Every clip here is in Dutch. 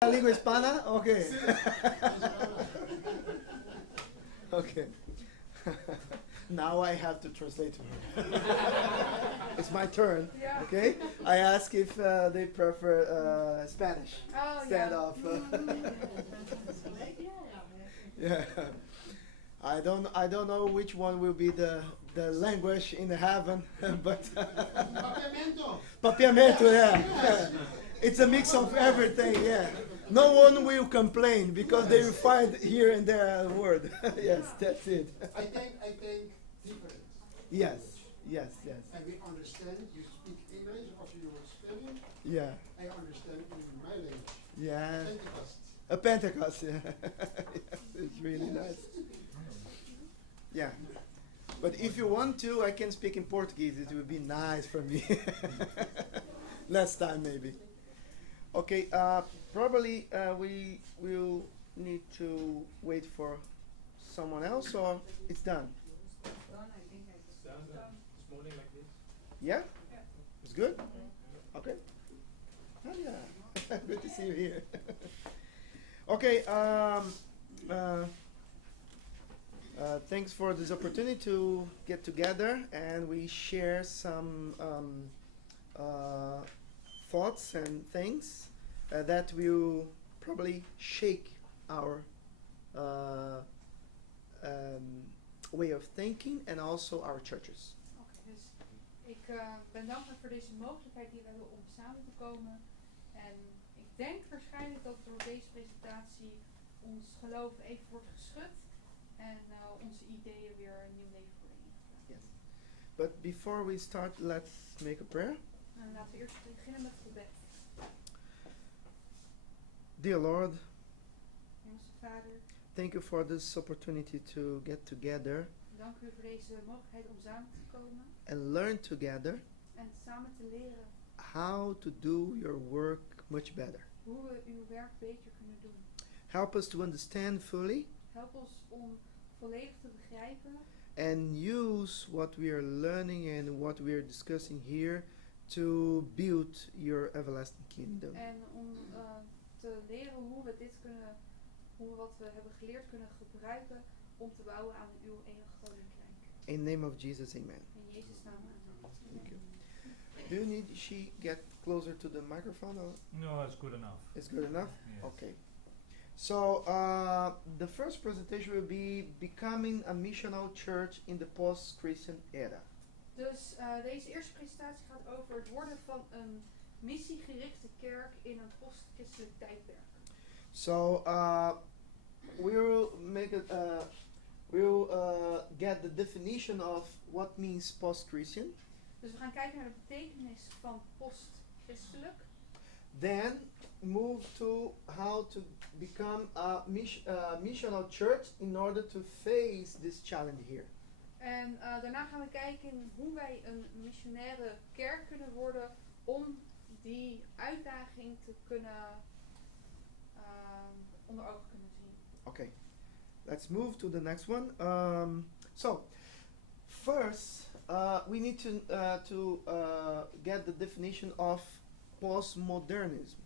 La lingua hispana? Okay. Okay. Now I have to translate to her. It's my turn. Yeah. Okay. I ask if they prefer Spanish Oh, instead yeah. of. Yeah. I don't know which one will be the language in the heaven, but Papiamento. papiamento, yeah. It's a mix of everything, yeah. No one will complain because they will find here and there a word. Yes, that's it. I think different. Yes, yes, yes. And we understand you speak English of your experience. Yeah, I understand in my language. yeah. Pentecost. A Pentecost, yeah. Yes, it's really nice. Yeah. But if you want to, I can speak in Portuguese. It would be nice for me. Last time, maybe. Okay, probably we will need to wait for someone else, or it's done? This morning like this. Yeah? It's good? Okay. Oh, yeah. Good to see you here. Okay, thanks for this opportunity to get together and we share some thoughts and things that will probably shake our way of thinking and also our churches. Oké, dus ik ben dankbaar voor deze mogelijkheid die we hebben om samen te komen. En ik denk waarschijnlijk dat door deze presentatie ons geloof even wordt geschud en onze ideeën weer een nieuw leven worden ingevuld. Yes. But before we start, let's make a prayer. En laten we eerst beginnen met het gebed. Dear Lord, Hemelse Vader, thank you for this opportunity to get together dank u voor deze mogelijkheid om samen te komen and learn together en samen te leren how to do your work much better. hoe we uw werk beter kunnen doen. Help us to understand fully Help ons om volledig te begrijpen and use what we are learning and what we are discussing here to build your everlasting kingdom. en om te leren hoe we hoe we wat we hebben geleerd kunnen gebruiken om te bouwen aan uw enige koninkrijk. In the name of Jesus, amen. In Jezus' naam. Thank you. Do you need she get closer to the microphone or No, it's good enough. it's good enough? Yes. Okay. So the first presentation will be becoming a missional church in the post-Christian era. Dus deze eerste presentatie gaat over het worden van een missiegerichte kerk in een post-christelijk tijdperk. So we'll make it. We'll get the definition of what means post-Christian. Dus we gaan kijken naar de betekenis van post-christelijk. Then move to how to become a missional church in order to face this challenge here. En daarna gaan we kijken hoe wij een missionaire kerk kunnen worden om die uitdaging te kunnen onder ogen kunnen zien. Okay, let's move to the next one. So first, we need to get the definition of postmodernism,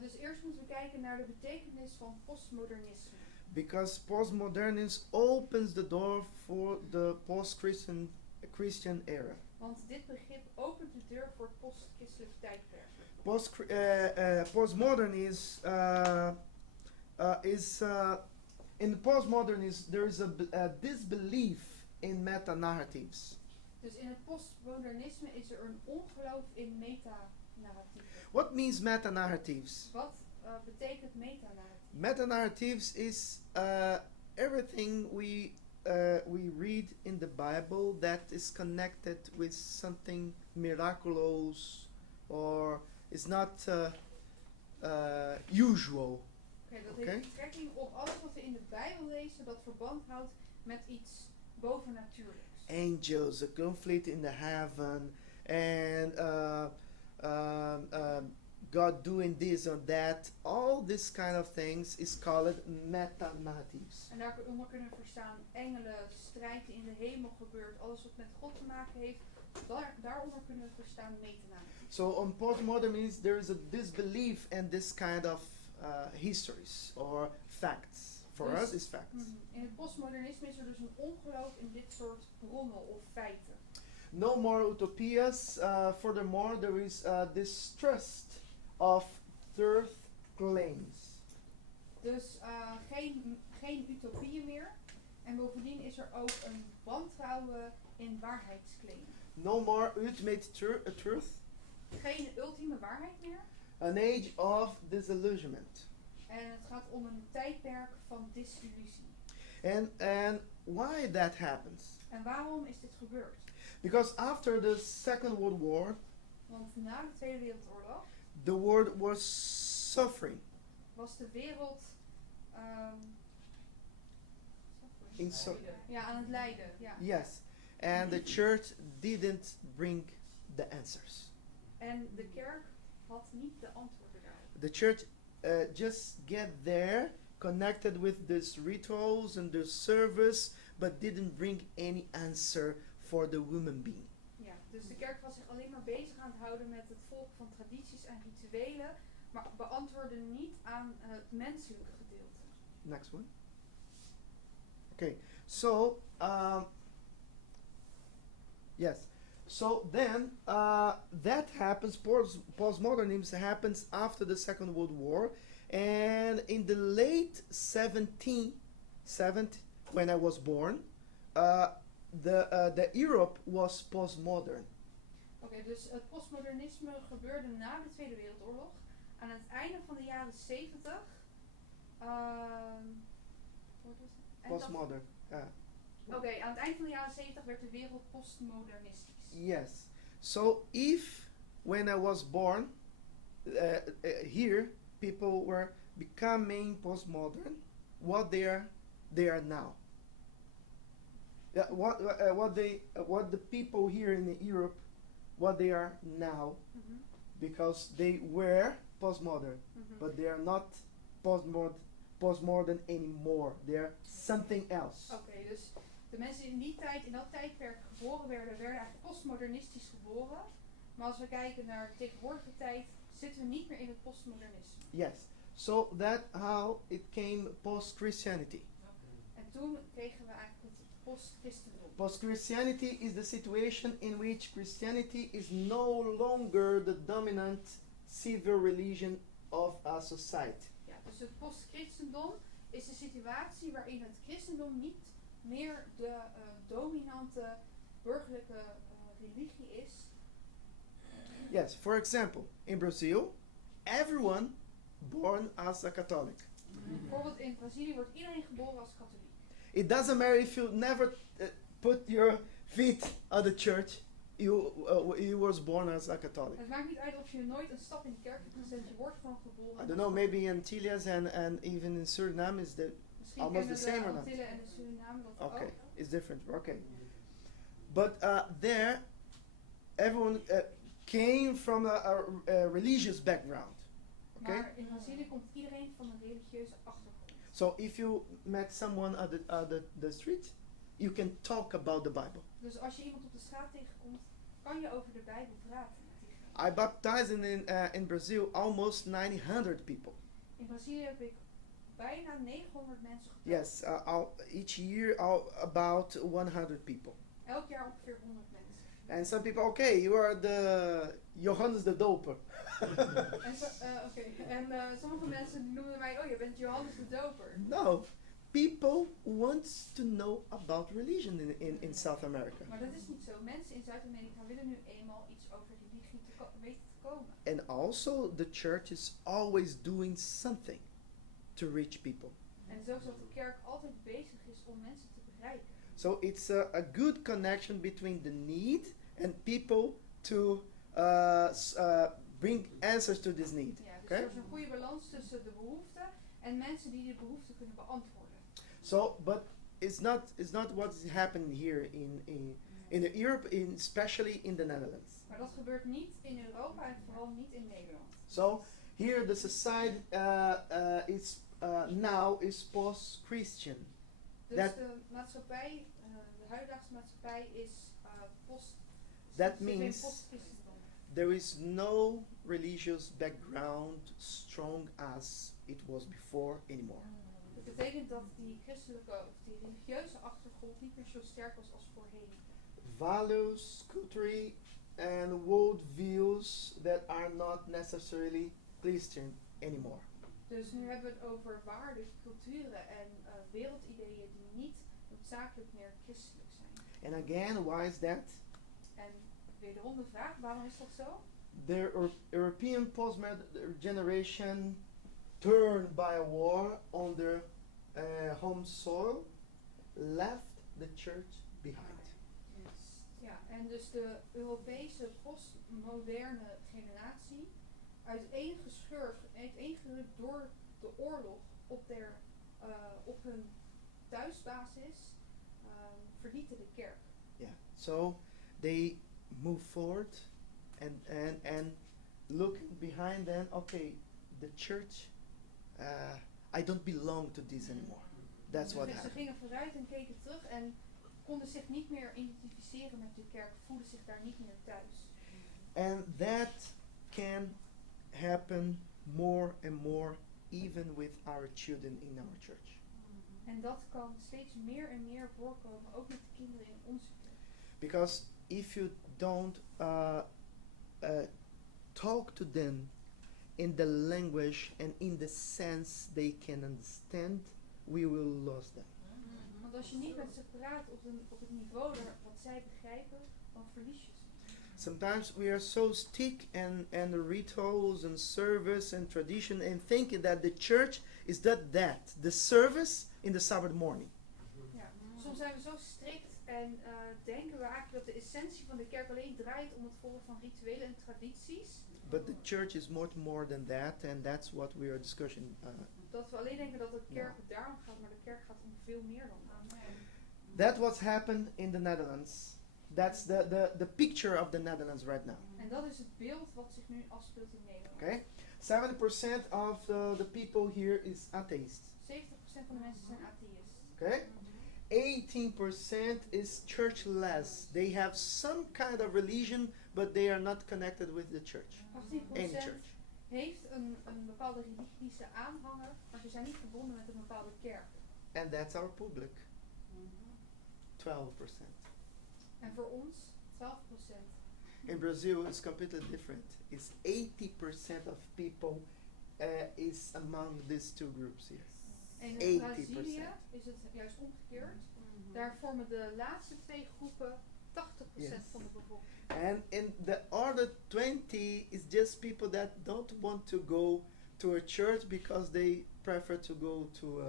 Dus eerst moeten we kijken naar de betekenis van postmodernisme. because postmodernism opens the door for the post-Christian era. Want dit begrip opent de deur voor het post-christelijk tijdperk. Postmodernism is in the postmodernism there is a disbelief in meta-narratives. Dus in het postmodernisme is er een ongeloof in metanarratieven. What means meta-narratives? Wat betekent metanarratief? Meta-narratives is everything we read in the Bible that is connected with something miraculous or is not usual. Oké, dat Oké. heeft betrekking op alles wat we in de Bijbel lezen dat verband houdt met iets bovennatuurlijks. Angels, a conflict in the heaven, and God doing this or that. All this kind of things is called meta-narratives. En daaronder kunnen we verstaan engelen, strijd die in de hemel gebeurt, alles wat met God te maken heeft. Daaronder kunnen we verstaan metanarratief. So on postmodernism, there is a disbelief and this kind of histories or facts. For Dus- us, it's facts. In het postmodernisme is er dus een ongeloof in dit soort bronnen of feiten. No more utopias. Furthermore, there is distrust of third claims. Dus geen utopieën meer. En bovendien is er ook een wantrouwen in waarheidsclaims. No more ultimate truth. Geen ultieme waarheid meer. An age of disillusionment. En het gaat om een tijdperk van disillusie. And why that happens? En waarom is dit gebeurd? Because after the Second World War, Want na de Tweede Wereldoorlog the world was suffering. was de wereld aan het lijden. Ja. Yes, and the church didn't bring the answers. En de kerk had niet de antwoorden daarop. The church just get there, connected with these rituals and the service, but didn't bring any answer for the human being. Ja, dus de kerk was zich alleen maar bezig aan het houden met het volgen van tradities en rituelen, maar beantwoordde niet aan het menselijke gedeelte. Next one. Okay, so yes, so then that happens. Postmodernism happens after the Second World War, and in the late 1770, when I was born, the Europe was postmodern. Oké, dus het postmodernisme gebeurde na de Tweede Wereldoorlog. Aan het einde van de jaren 70. Wat is het? Postmodern. Oké, aan het eind van de jaren 70 werd de wereld postmodernistisch. Yes. So if when I was born, here people were becoming postmodern, what they are now. Yeah, what the people here in Europe, what they are now, because they were postmodern, but they are not postmodern anymore. They are something else. Oké, dus de mensen die in die tijd, in dat tijdperk geboren werden eigenlijk postmodernistisch geboren. Maar als we kijken naar de tegenwoordige tijd, zitten we niet meer in het postmodernisme. Yes. So that how it came post-Christianity. En toen kregen we eigenlijk het post-christendom. Post-Christianity is the situation in which Christianity is no longer the dominant civil religion of a society. Ja, dus het post-christendom is de situatie waarin het christendom niet meer de dominante burgerlijke religie is. Yes, for example, in Brazil, everyone born as a Catholic. Bijvoorbeeld in Brazilië wordt iedereen geboren als katholiek. It doesn't matter if you never put your feet at the church, you was born as a Catholic. Het maakt niet uit of je nooit een stap in de kerk hebt gezet, je wordt gewoon geboren. I don't know, maybe in Chile's and even in Suriname is the Misschien almost kennen the same de or not? Antillen en de Suriname dat okay, ook. it's different. Okay, but there, everyone came from a religious background. Okay, Maar in Brazilië komt iedereen van een religieuze achtergrond. so if you met someone at the street, you can talk about the Bible. Dus als je iemand op de straat tegenkomt, kan je over de Bijbel praten met diegene. I baptized in Brazil almost 900 people. In Brazilië heb ik bijna 900 mensen geteld. Yes, each year about 100 people. Elk jaar ongeveer 100 mensen. And some people, okay, you are the Johannes de Doper. En sommige mensen noemen mij, oh je bent Johannes de Doper. No, people want to know about religion in South America. Maar dat is niet zo. Mensen in Zuid-Amerika willen nu eenmaal iets over religie weten te komen. And also the church is always doing something to reach people. En zo is dat de kerk altijd bezig is om mensen te bereiken. So it's a good connection between the need and people to bring answers to this need. Ja, dus Okay? er is een goede balans tussen de behoeften en mensen die die behoeften kunnen beantwoorden. So, but it's not what's happening here in Europe, especially in the Netherlands. Maar dat gebeurt niet in Europa en vooral niet in Nederland. So here the society now is post-Christian. Dus That- de maatschappij, de huidige maatschappij is That zit in means- post-christendom. there is no religious background strong as it was before anymore. Dat betekent dat die christelijke of die religieuze achtergrond niet meer zo sterk was als voorheen. Values, culture, and worldviews that are not necessarily Christian anymore. Dus nu hebben we het over waarden, culturen en wereldideeën die niet noodzakelijk meer christelijk zijn. And again, why is that? En wederom de vraag, waarom is dat zo? The European post-modern generation turned by a war on their home soil left the church behind. Ja, en dus de Europese postmoderne generatie uiteengerukt door de oorlog op hun thuisbasis verlieten de kerk. Yeah. So they move forward and looking behind them, okay, the church, I don't belong to this anymore. That's what Dus ze happened. gingen vooruit en keken terug en konden zich niet meer identificeren met de kerk, voelden zich daar niet meer thuis. And that can happen more and more even with our children in our church. En dat kan steeds meer en meer voorkomen, ook met de kinderen in onze kerk. Because if you don't talk to them in the language and in the sense they can understand, we will lose them. Want als je niet met ze praat op het niveau wat zij begrijpen, dan verlies je ze. Sometimes we are so stick and rituals and service and tradition and thinking that the church is that the service in the Sabbath morning. Ja. Soms zijn we zo strikt en denken we eigenlijk dat de essentie van de kerk alleen draait om het volgen van rituelen en tradities. But the church is much more than that, and that's what we are discussing. Dat we alleen denken dat de kerk daarom gaat, maar de kerk gaat om veel meer dan dat. That what's happened in the Netherlands. That's the picture of the Netherlands right now. En dat is het beeld wat zich nu afspeelt in Nederland. Okay, 70% of the people here is atheist. 70% van de mensen zijn atheïst. Okay, 18% is churchless. They have some kind of religion, but they are not connected with the church. 18% Any church. heeft een bepaalde religie die ze aanhangen, maar ze zijn niet verbonden met een bepaalde kerk. And that's our public. 12%. En voor ons 12%. In Brazil, it's completely different. It's 80% of people is among these two groups here. En in 80%. Brazilië is het juist omgekeerd. Daar vormen de laatste twee groepen 80% Yes. van de bevolking. And in the other 20 is just people that don't want to go to a church because they prefer to go to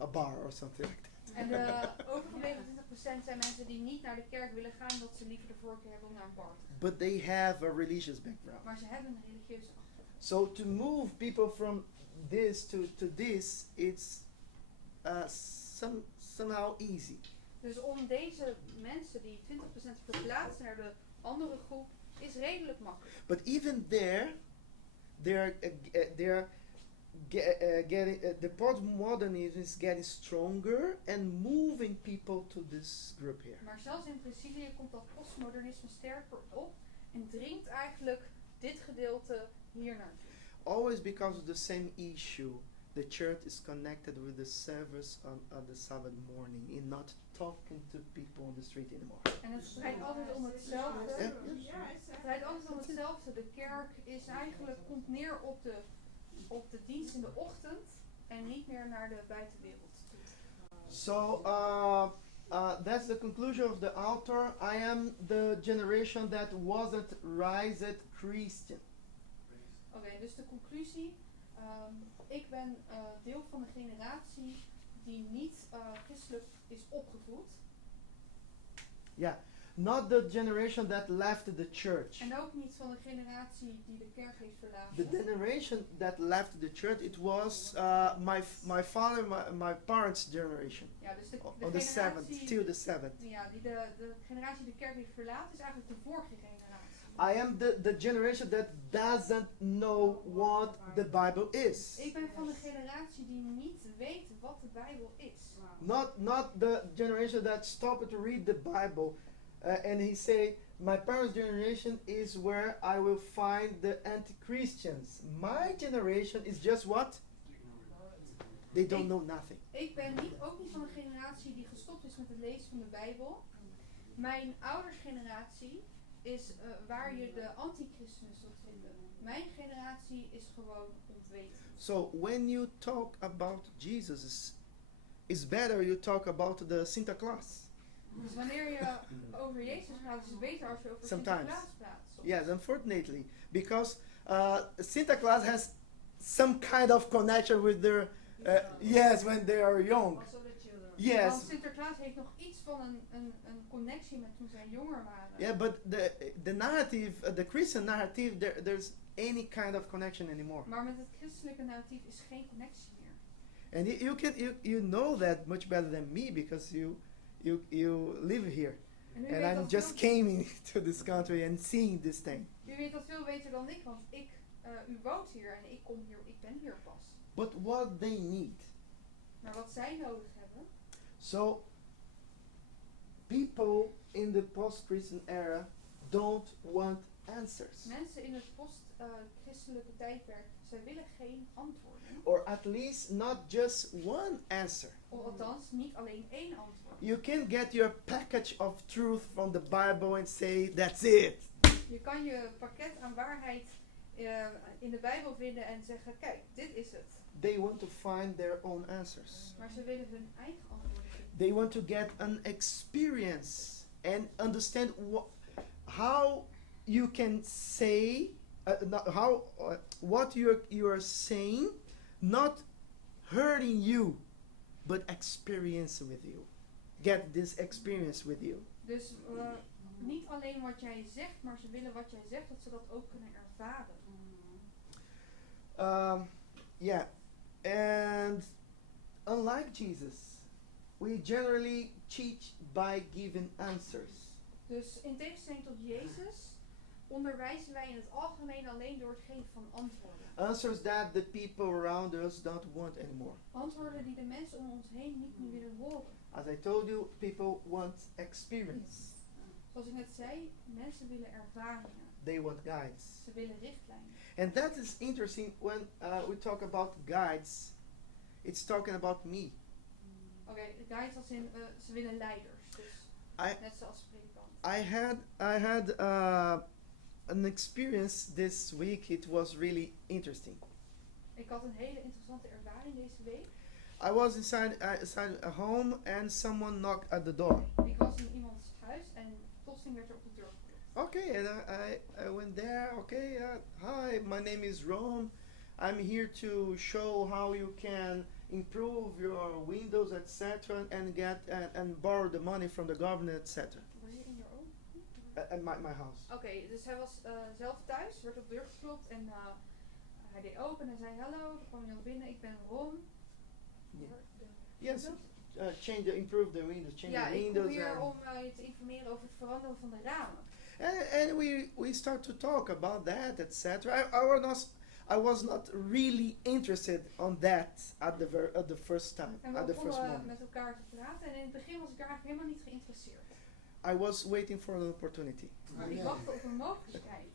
a bar or something like that. En de overgebleven 20% zijn mensen die niet naar de kerk willen gaan, omdat ze liever de voorkeur hebben om naar een bar te gaan. But they have a religious background. Maar ze hebben een religieuze achtergrond. So to move people from this to this, it's somehow easy. Dus om deze mensen, die 20% te verplaatsen naar de andere groep, is redelijk makkelijk. But even there, the postmodernism is getting stronger and moving people to this group here. Maar zelfs in Brazilië komt dat postmodernisme sterker op en dringt eigenlijk dit gedeelte hier naartoe. Always because of the same issue. The church is connected with the service on the Sabbath morning in not talking to people on the street anymore. En het draait altijd om hetzelfde. Ja. Het draait altijd om hetzelfde. De kerk is eigenlijk, komt neer op de dienst in de ochtend en niet meer naar de buitenwereld toe. So that's the conclusion of the author. I am the generation that wasn't raised Christian. Oké, dus de conclusie. Ik ben deel van de generatie die niet christelijk is opgevoed. Yeah, not the generation that left the church. En ook niet van de generatie die de kerk heeft The verlaten. generation that left the church, it was my father, my parents' generation. Ja, dus de On the seventh, generatie till the seventh. ja, die de generatie die de kerk heeft verlaten is eigenlijk de vorige generatie. I am the generation that doesn't know what the Bible is. Ik ben van de generatie die niet weet wat de Bijbel is. Not the generation that stopped to read the Bible and he say, my parents' generation is where I will find the anti-Christians. My generation is just what? They don't know nothing. Ik ben ook niet van een generatie die gestopt is met het lezen van de Bijbel. Mijn ouders generatie is waar je de antichristenen zult vinden. Mijn generatie is gewoon ontweten. So when you talk about Jesus, it's better you talk about the Santa Claus. Dus wanneer je over Jezus praat, is het beter als je over Sometimes. Sinterklaas praat. Soms. Yes, unfortunately, because Santa Claus has some kind of connection with their yes, when they are young. Also the children. Yes. Want Sinterklaas heeft nog iets van een connectie met toen zij jonger waren. Yeah, but the narrative, the Christian narrative, there's any kind of connection anymore. Maar met het christelijke narratief is geen connectie meer. And you know that much better than me because you live here. En u And weet I'm dat just veel, came to this country and seeing this thing. u weet dat veel beter dan ik, want u woont hier en ik ben hier pas. But what they need. Maar wat zij nodig hebben, So people in the post-Christian era don't want answers. mensen in het post-christelijke tijdperk, zij willen geen antwoorden. Or at least not just one answer. Of althans, niet alleen één antwoord. You can get your package of truth from the Bible and say, that's it. Je kan je pakket aan waarheid in de Bijbel vinden en zeggen, kijk, dit is het. They want to find their own answers. Maar ze willen hun eigen antwoorden vinden. They want to get an experience and understand how you can say, what you are saying, not hurting you, but experience with you. Get this experience with you. Dus niet alleen wat jij zegt, maar ze willen wat jij zegt, dat ze dat ook kunnen ervaren. Yeah, and unlike Jesus, we generally teach by giving answers. Dus in tegenstelling tot Jezus, onderwijzen wij in het algemeen alleen door het geven van antwoorden. Answers that the people around us don't want anymore. Antwoorden die de mensen om ons heen niet meer willen horen. As I told you, people want experience. Zoals ik net zei, mensen willen ervaringen. They want guides. Ze willen richtlijnen. And that is interesting when we talk about guides. It's talking about me. Oké, guides als in, ze willen leiders. Dus net zoals predikant. I had an experience this week. It was really interesting. Ik had een hele interessante ervaring deze week. I was inside a home and someone knocked at the door. Ik was in iemands huis en plotseling werd er op de deur geklopt. Okay, and I went there. Okay, hi, my name is Ron. I'm here to show how you can improve your windows, etc., and get and borrow the money from the government, etc. Were je in your own? At my house. Oké, dus hij was zelf thuis, werd op de deur geklopt en hij deed open en zei hallo, er kwam iemand binnen, ik ben Ron. Yes, improve the windows, change Ja, the ik windows. kom hier om je te informeren over het veranderen van de ramen. And we start to talk about that, etc. I was not really interested on that at the first time, En we at the first begonnen moment. met elkaar te praten en in het begin was ik daar eigenlijk helemaal niet geïnteresseerd. I was waiting for an opportunity. Maar ik wachtte op een mogelijkheid.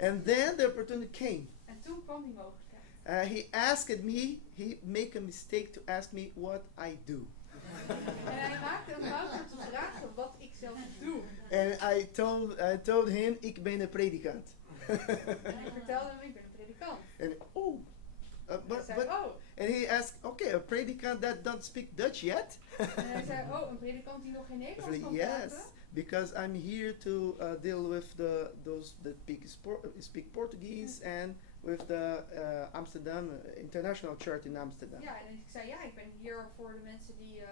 And then the opportunity came. En toen kwam die mogelijkheid. He asked me, he made a mistake to ask me what I do. En hij maakte een fout om te vragen wat ik zelf doe. And I told him, ik ben een predikant. En ik vertelde hem, ik ben een predikant. And Hij zei, oh. and he asked, okay, a predikant that don't speak Dutch yet? En hij zei, oh, een predikant die nog geen Nederlands kan Yes, praten? because I'm here to deal with those that speak Portuguese and with the Amsterdam International Church in Amsterdam. Ja, en ik zei, ja, ik ben hier voor de mensen die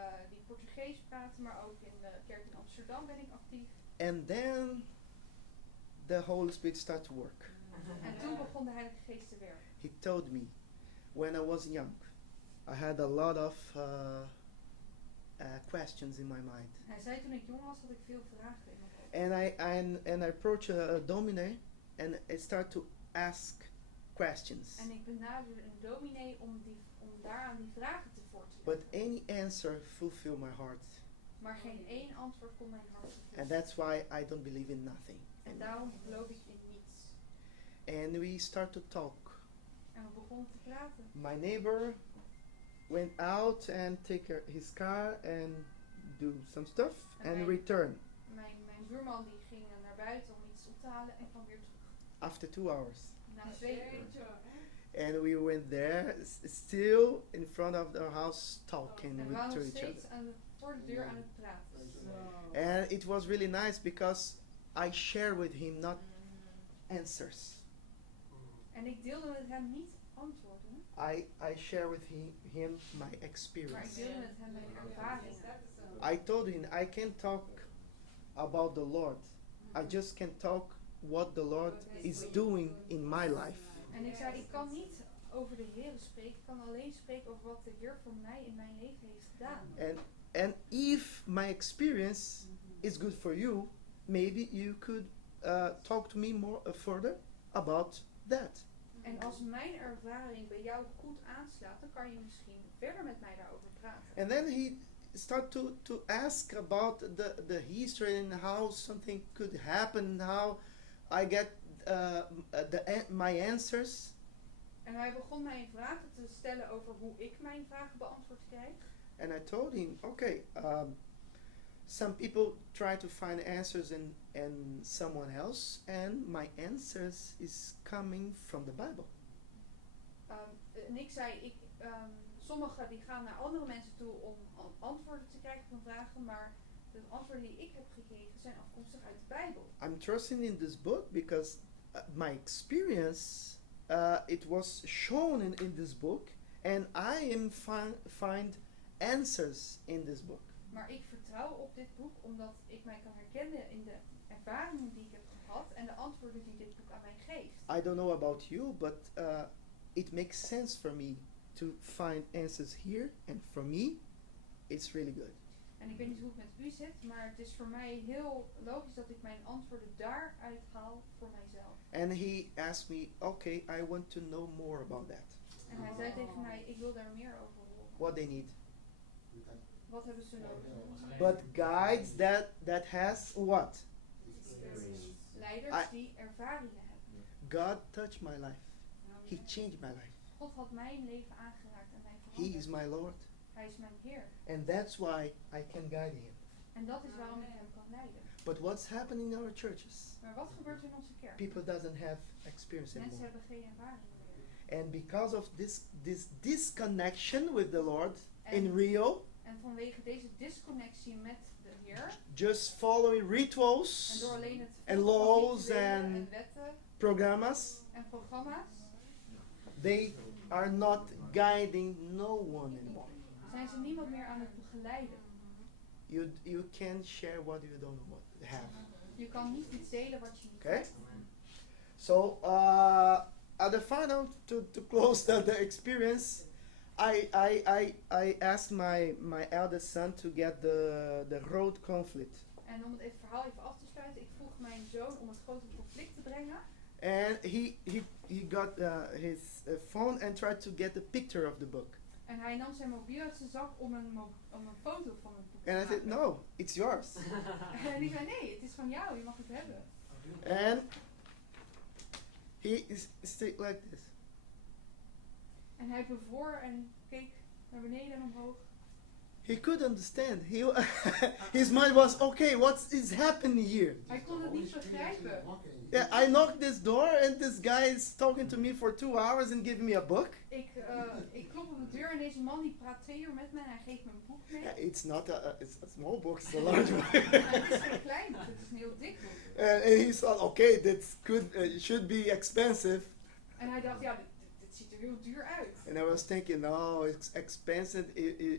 Portugees praten, maar ook in de kerk in Amsterdam ben ik actief. And then the Holy Spirit started to work. En toen begon de Heilige Geest te werken. He told me, when I was young, I had a lot of questions in my mind. Hij zei toen ik jong was dat ik veel vragen in mijn hoofd. And I approached a domine and I start to ask questions. En ik benaderde een dominee om daaraan die vragen te voortzetten. But any answer fulfilled my heart. Maar geen één antwoord kon mijn hart vervullen. And that's why I don't believe in nothing. En daarom geloof ik in niets. And we start to talk. En we begonnen te praten. My neighbor went out and take his car and do some stuff and mijn- return Mijn buurman die ging naar buiten om iets op te halen en kwam weer terug. after 2 hours. Na 2 uur. And we went there, still in front of our house, talking En we with waren to nog each steeds other. voor de deur aan het praten. And it was really nice because I share with him not answers. En ik deelde met hem niet antwoorden, I share with him my maar ik experience. deelde met hem mijn ervaringen. I told him I can't talk about the Lord. I just can talk what the Lord is doing in my life. En ik zei, ik kan niet over de Heer spreken, ik kan alleen spreken over wat de Heer voor mij in mijn leven heeft gedaan. And if my experience is good for you, maybe you could talk to me more further about that. En als mijn ervaring bij jou goed aanslaat, dan kan je misschien verder met mij daarover praten. And then he started to ask about the history and how something could happen, how I get my answers. En hij begon mij vragen te stellen over hoe ik mijn vragen beantwoord krijg. And I told him, okay, some people try to find answers in someone else, and my answers is coming from the Bible. En ik zei, sommigen die gaan naar andere mensen toe om antwoorden te krijgen op hun vragen, maar de antwoorden die ik heb gekregen zijn afkomstig uit de Bijbel. I'm trusting in this book because my experience, it was shown in this book, and I am find answers in this book. Maar ik vertrouw op dit boek omdat ik mij kan herkennen in de ervaringen die ik heb gehad en de antwoorden die dit boek aan mij geeft. I don't know about you, but it makes sense for me to find answers here, and for me, it's really good. En ik weet niet hoe het met u zit, maar het is voor mij heel logisch dat ik mijn antwoorden daaruit haal voor mijzelf. And he asked me, okay, I want to know more about that. En hij zei tegen mij, ik wil daar meer over horen. What they need. Wat hebben ze nodig? But guides that has what? Leiders die ervaringen hebben. God touched my life. He changed my life. God had mijn leven aangeraakt en mij He is veranderd. my Lord. Hij is mijn Heer. And that's why I can guide him. En dat is waarom ik hem kan leiden. But what's happening in our churches? Maar wat gebeurt in onze kerk? People doesn't have experience Mensen anymore. hebben geen ervaring meer. And because of this disconnection with the Lord in En- real, En vanwege deze disconnectie met de Heer, just following en rituals, door alleen het and volgen van laws rituelen and en wetten programmas, en programma's, they are not guiding no one anymore. zijn ze niemand meer aan het begeleiden. You can't share what you don't have. Je kan niet iets delen wat je niet Okay? hebt. So at the final, to close the experience, I asked my eldest son to get the road conflict, En om het verhaal even af te sluiten, ik vroeg mijn zoon om het grote conflict te brengen. and he got his phone and tried to get a picture of the book. En hij nam zijn mobiel uit zijn zak om een foto van het boek te And I said, maken. no, it's yours. En die zei, nee, het is van jou, je mag het hebben. And he is still like this. En hij bevroor en keek naar beneden en omhoog. He couldn't understand. His mind was, okay, what is happening here? Hij kon het niet begrijpen. Yeah, I knocked this door and this guy is talking to me for 2 hours and giving me a book. Ik klop op de deur en deze man die praat 2 uur met me en hij geeft me een boek mee. Yeah, it's not it's a small book, it's a large book. Het is geen klein boek, het is een heel dik boek. And he thought, okay, that should be expensive. En hij dacht, ja, dit ziet er heel duur uit. And I was thinking, no, it's expensive.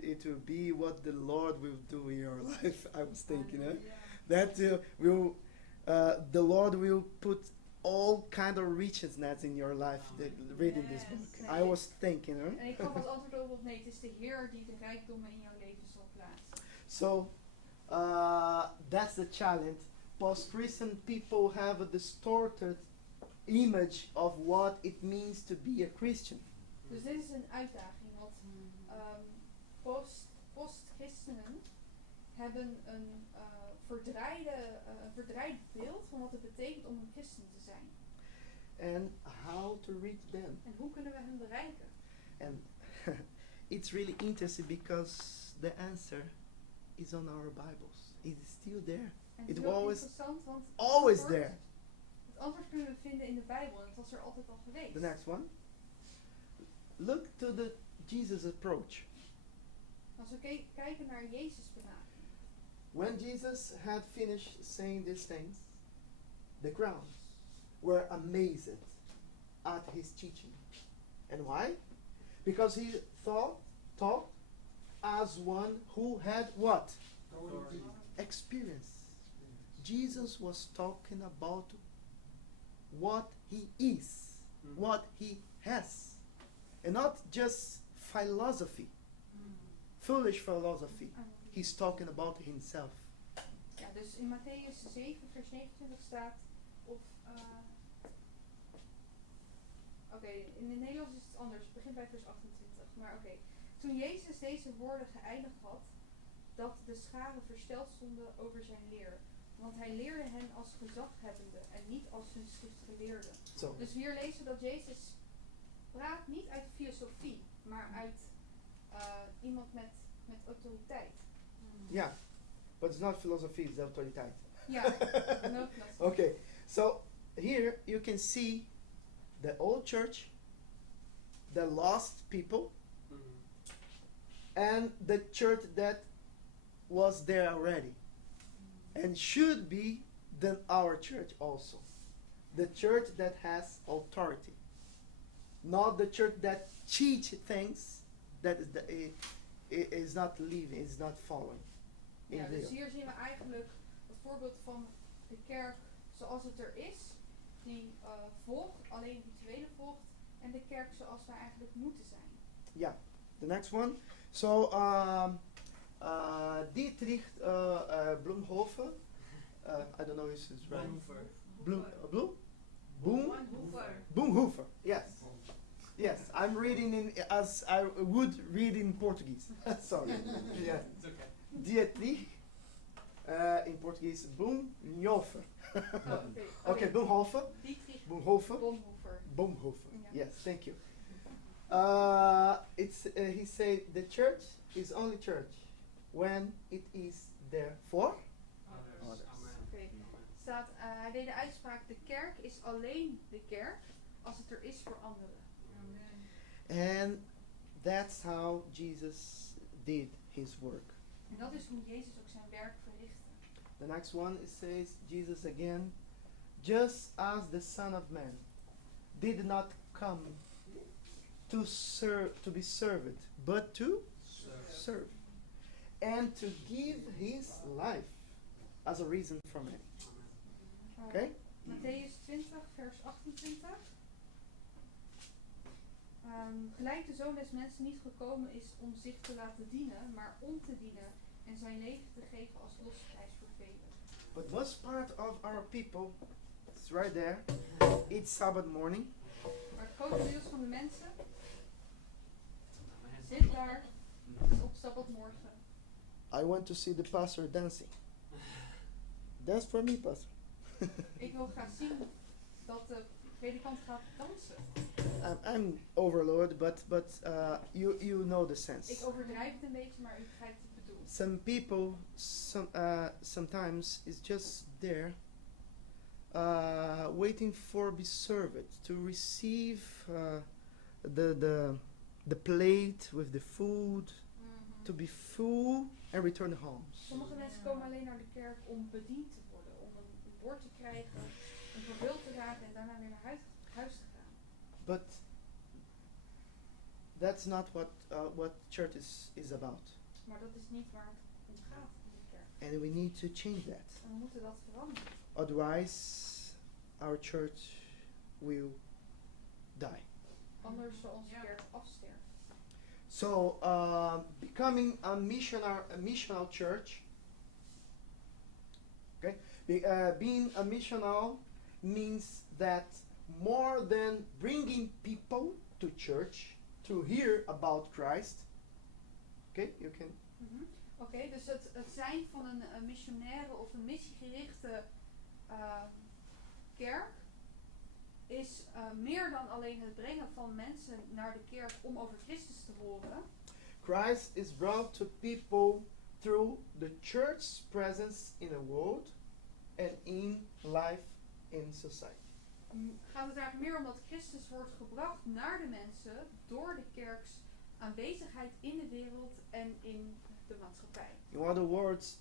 It will be what the Lord will do in your life. I was thinking, that the Lord will put all kind of richness in your life. Reading this book, I was thinking, En ik gaf als antwoord op, nee, het is de Heer die de rijkdommen in jouw leven zal plaatsen. So that's the challenge. Post-Christian people have a distorted image of what it means to be a Christian. Dus dit is een uitdaging, want post-christenen hebben een verdraaid beeld van wat het betekent om een christen te zijn. And how to reach them. En hoe kunnen we hen bereiken? And it's really interesting because the answer is on our Bibles. It is still there. En It het is ook always- interessant, want Always het antwoord- there. Het antwoord kunnen we vinden in de Bijbel en het was er altijd al geweest. The next one. Look to the Jesus approach. Als we kijken naar Jezus benadering. When Jesus had finished saying these things, the crowds were amazed at his teaching. And why? Because he talked as one who had what? Authority. Experience. Jesus was talking about what he is, what he has, and not just philosophy, foolish philosophy. He's talking about himself. Ja, dus in Matthäus 7 vers 29 staat Oké, in het Nederlands is het anders. Het begint bij vers 28. Maar oké. Toen Jezus deze woorden geëindigd had, dat de scharen versteld stonden over zijn leer. Want hij leerde hen als gezaghebbende en niet als hun schriftgeleerde. So, Dus hier lezen we dat Jezus praat niet uit filosofie, maar uit iemand met autoriteit. yeah, but it's not philosophy, it's autoriteit. Ja, no philosophy. Okay, so here you can see the old church, the lost people, and the church that was there already and should be our church also. The church that has authority, not the church that teach things that is not living, is not following. Ja, in dus real. hier zien we eigenlijk het voorbeeld van de kerk zoals het er is, die volgt, alleen rituelen volgt, en de kerk zoals wij eigenlijk moeten zijn. Yeah, the next one. So, Dietrich Bloemhofer, I don't know if it's right. Boomhofer, yes. Yes, I'm reading in as I would read in Portuguese. Sorry. Yeah. It's okay. Dietrich, in Portuguese, Boomhofer. Oké. Okay, Boomhofer. Dietrich Boomhofer. Bonhoeffer. Boomhofer. Yeah. Yes, thank you. He said the church is only church when it is there for others. Oké. Staat, hij deed de uitspraak, de kerk is alleen de kerk als het er is voor anderen. And that's how Jesus did his work. En dat is hoe Jezus ook zijn werk verrichtte. The next one it says Jesus again, just as the Son of Man did not come to be served, but to serve, and to give his life as a reason for many. Okay? Matthäus 20, vers 28. Gelijk de Zoon des Mensen niet gekomen is om zich te laten dienen, maar om te dienen en zijn leven te geven als losprijs voor velen. But most part of our people, it's right there, it's Sabbath morning. Maar het grote deel van de mensen zit daar op Sabbatmorgen. I want to see the pastor dancing. Dance for me, pastor. Ik wil graag zien dat de predikant gaat dansen. I'm overload, but you know the sense. Ik overdrijf het een beetje, maar u begrijpt wat ik bedoel. Some people, sometimes is just there, waiting for be served to receive the plate with the food, to be full and return home. Sommige mensen komen alleen naar de kerk om bediend te worden, om een bord te krijgen, om vervuld te raken en daarna weer naar huis te gaan. But that's not what church is about, Maar dat is niet waar het om gaat in de kerk. and we need to change that. En we moeten dat veranderen. Otherwise, our church will die. Anders zal onze kerk afsterven. So, becoming a missional church. Okay, being a missional means that more than bringing people to church to hear about Christ. Okay, you can. Oké, dus het zijn van een missionaire of een missiegerichte kerk is meer dan alleen het brengen van mensen naar de kerk om over Christus te horen. Christ is brought to people through the church's presence in the world and in life in society. Gaat het eigenlijk meer om dat Christus wordt gebracht naar de mensen door de kerks aanwezigheid in de wereld en in de maatschappij. In other words,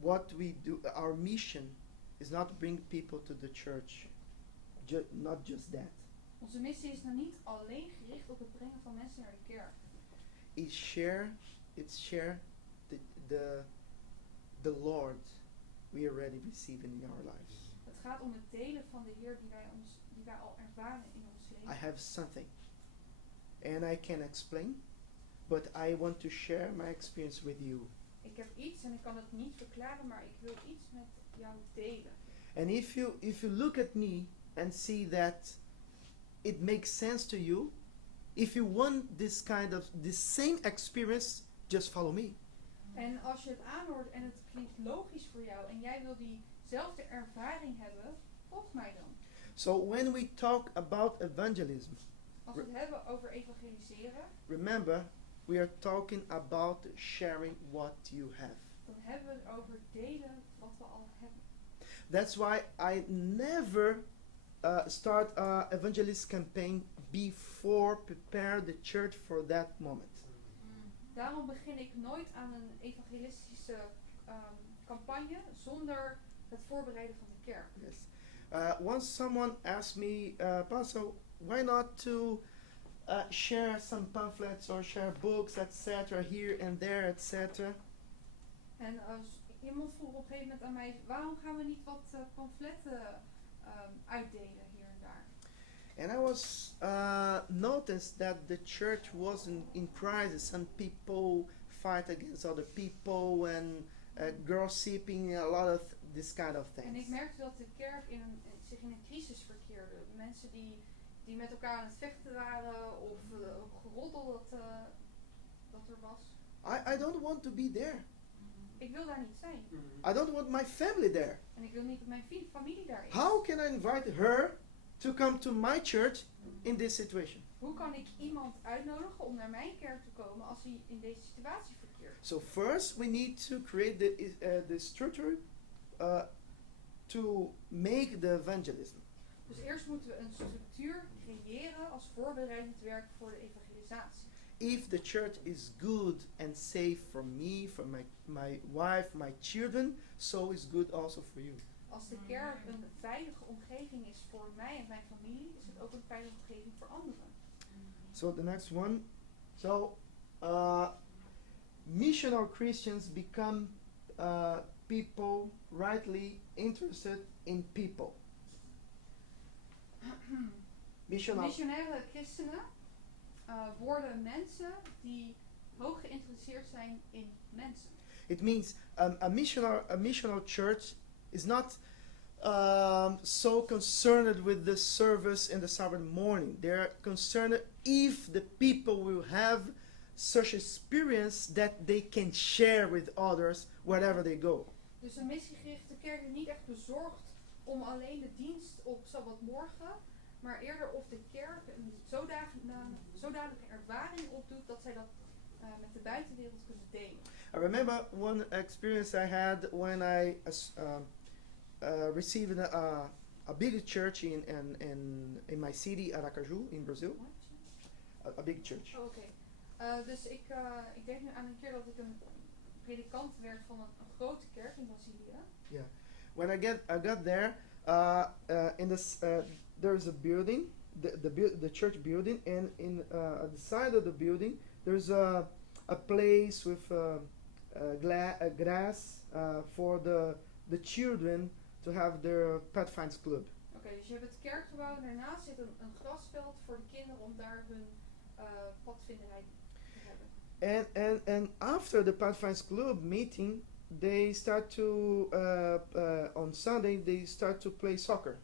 what we do, our mission is not to bring people to the church, not just that. Onze missie is nou niet alleen gericht op het brengen van mensen naar de kerk. It's share the Lord we already receive in our lives. Het gaat om het delen van de Heer die wij al ervaren in ons leven. I have something, and I can explain, but I want to share my experience with you. Ik heb iets en ik kan het niet verklaren, maar ik wil iets met jou delen. And if you look at me and see that it makes sense to you, if you want this same experience, just follow me. En als je het aanhoort en het klinkt logisch voor jou en jij wil diezelfde ervaring hebben, volg mij dan. So when we talk about evangelism, Als we het hebben over evangeliseren, remember we are talking about sharing what you have. dan hebben we het over delen wat we al hebben. That's why I never start an evangelist campaign before prepare the church for that moment. Daarom begin ik nooit aan een evangelistische campagne zonder het voorbereiden van de kerk. Yes. Once someone asked me, Pastor, why not to share some pamphlets or share books, etc., here and there, etc. En als iemand vroeg op een gegeven moment aan mij, waarom gaan we niet wat pamfletten uitdelen hier en daar? And I was noticed that the church wasn't in crisis. Some people fight against other people and gossiping, a lot of this kind of En ik things. merkte dat de kerk zich in een crisis verkeerde. Mensen die met elkaar aan het vechten waren of geroddel dat er was. I don't want to be there. Ik wil daar niet zijn. I don't want my family there. En ik wil niet dat mijn familie daar is. How can I invite her to come to my church in this situation? Hoe kan ik iemand uitnodigen om naar mijn kerk te komen als hij in deze situatie verkeert? So first we need to create the structure to make the evangelism. Dus eerst moeten we een structuur creëren als voorbereidend werk voor de evangelisatie. If the church is good and safe for me, for my wife, my children, so is good also for you. Als de kerk een veilige omgeving is voor mij en mijn familie, is het ook een veilige omgeving voor anderen. So the next one. So missional Christians become people rightly interested in people. Missionaire christenen worden mensen die hoog geïnteresseerd zijn in mensen. It means a missional church is not so concerned with the service in the Sabbath morning. They're concerned if the people will have such experience that they can share with others wherever they go. Dus een missiegerichte kerk is niet echt bezorgd om alleen de dienst op Sabbatmorgen, maar eerder of de kerk een zodanige ervaring opdoet dat zij dat met de buitenwereld kunnen delen. I remember one experience I had when I received a big church in my city, Aracaju, in Brazil. A big church. Oh, oké. Dus ik denk nu aan een keer dat ik een predikant werd van een grote kerk in Brazilië. Yeah. When I got there, in this there's a building, the church building, and at the side of the building there's a place with grass for the children to have their Pathfinds Club. Oké, dus je hebt het kerkgebouw en daarnaast zit een grasveld voor de kinderen om daar hun padvinderij te hebben. And after the Pathfinds Club meeting, they start to on Sunday they start to play soccer.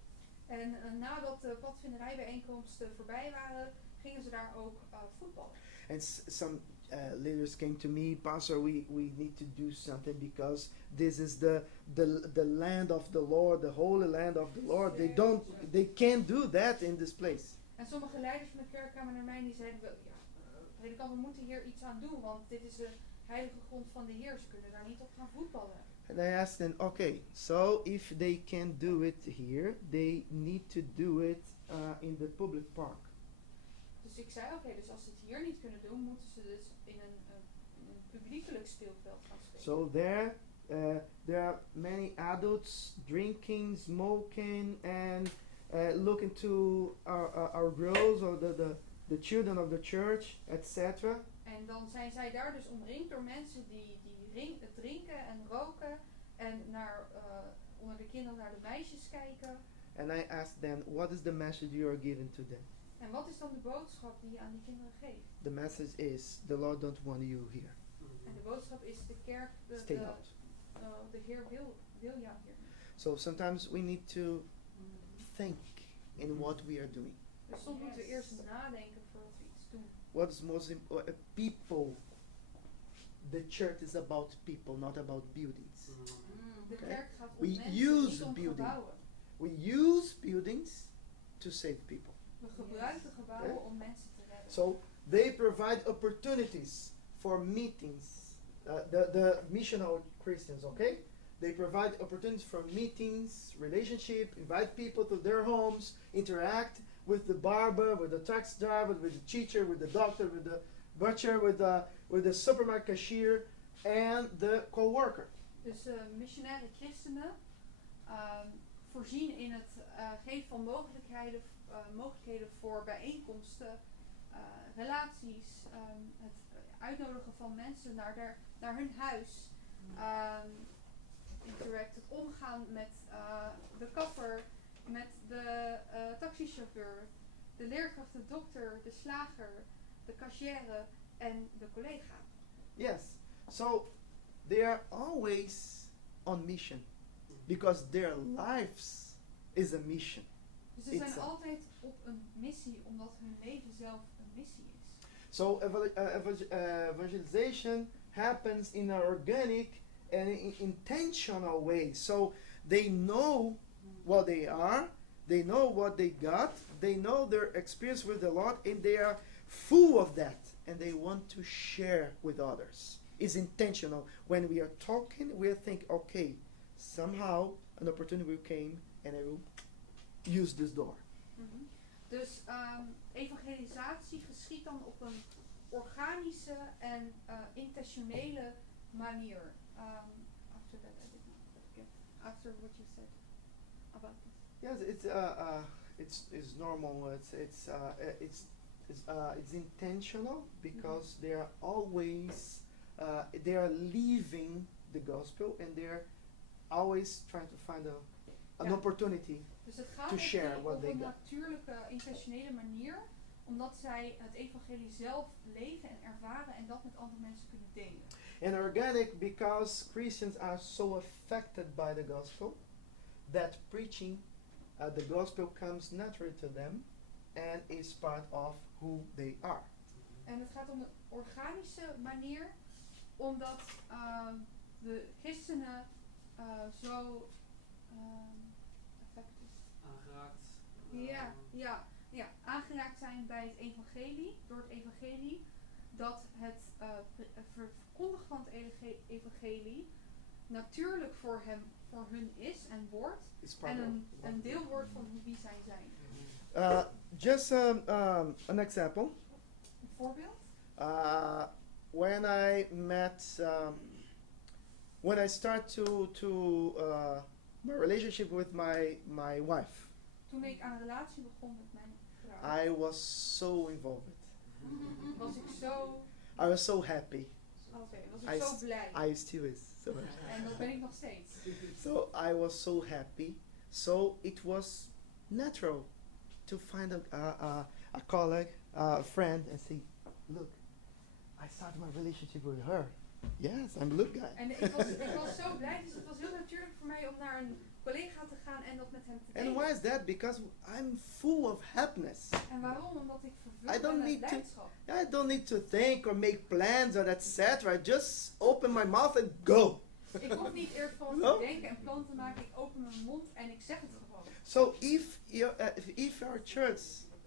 En nadat de padvinderijbijeenkomsten voorbij waren, gingen ze daar ook voetballen. And some leaders came to me, Pastor, we need to do something because this is the land of the Lord, the holy land of the Lord. They can't do that in this place. En sommige leiders van de kerk kwamen naar mij en die zeiden, predikant, we moeten hier iets aan doen, want dit is de heilige grond van de Heer. Ze kunnen daar niet op gaan voetballen. And I asked them, okay, so if they can't do it here, they need to do it in the public park. Dus ik zei, oké, dus als ze het hier niet kunnen doen, moeten ze dus in een publiekelijk speelveld gaan spelen. So there are many adults drinking, smoking, and looking to our girls or the children of the church, etc. En dan zijn zij daar dus omringd door mensen die drinken en roken en onder de kinderen naar de meisjes kijken. And I asked them, what is the message you are giving to them? En wat is dan de boodschap die je aan die kinderen geeft? The message is, the Lord don't want you here. En de boodschap is, de kerk, Stay out. De Heer wil jou hier niet. So sometimes we need to think in what we are doing. Dus soms moeten we eerst nadenken voordat we iets doen. What is most important? People. The church is about people, not about buildings. De Okay. kerk gaat om We mensen, use niet om building. gebouwen. We use buildings to save people. We gebruiken gebouwen om mensen te redden. So they provide opportunities for meetings. The missional Christians, okay? They provide opportunities for meetings, relationship, invite people to their homes, interact with the barber, with the taxi driver, with the teacher, with the doctor, with the butcher, with the supermarket cashier, and the co-worker. Dus missionaire christenen voorzien in het geven van mogelijkheden voor bijeenkomsten, relaties, het uitnodigen van mensen naar hun huis, interact, het omgaan met de kapper, met de taxichauffeur, de leerkracht, de dokter, de slager, de cashier en de collega. Yes. So they are always on mission because their lives is a mission. Dus ze zijn altijd op een missie omdat hun leven zelf een missie is. So evangelization happens in an organic and intentional way. So they know what they are, they know what they got, they know their experience with the Lord, and they are full of that, and they want to share with others. It's intentional. When we are talking, we think, okay, somehow an opportunity will came, and I will use this door. Mm-hmm. Dus evangelisatie geschiet dan op een organische en intentionele manier. After that, I did not get after what you said about this. Yes, it's normal. It's intentional because they are always they are leaving the gospel and they're always trying to find an opportunity. Dus het gaat to share op what they een got. natuurlijke, intentionele manier, omdat zij het evangelie zelf leven en ervaren en dat met andere mensen kunnen delen. And organic because Christians are so affected by the gospel that preaching the gospel comes naturally to them and is part of who they are. En het gaat om een organische manier, omdat de christenen zo aangeraakt zijn bij het evangelie, door het evangelie, dat het verkondigen van het evangelie natuurlijk voor hun is en wordt en een deel wordt van wie zij zijn. Just an example. Een voorbeeld? When I start my relationship with my wife, Toen ik aan een relatie begon met mijn vrouw, I was so involved. I was so happy. was ik zo blij. I still is so happy. En dat ben ik nog steeds. So I was so happy. So it was natural to find a colleague, a friend, and say, look, I started my relationship with her. Yes, I'm a look guy. En ik was zo blij, dus het was heel natuurlijk voor mij om naar een collega te gaan en dat met hem te And delen. why is that? Because I'm full of happiness. En waarom? Omdat ik I vervuld don't ben met need to- blijdschap. I don't need to think or make plans or etc. I just open my mouth and go. Ik hoef niet eerst van No? te denken en plan te maken. Ik open mijn mond en ik zeg het gewoon. So if our church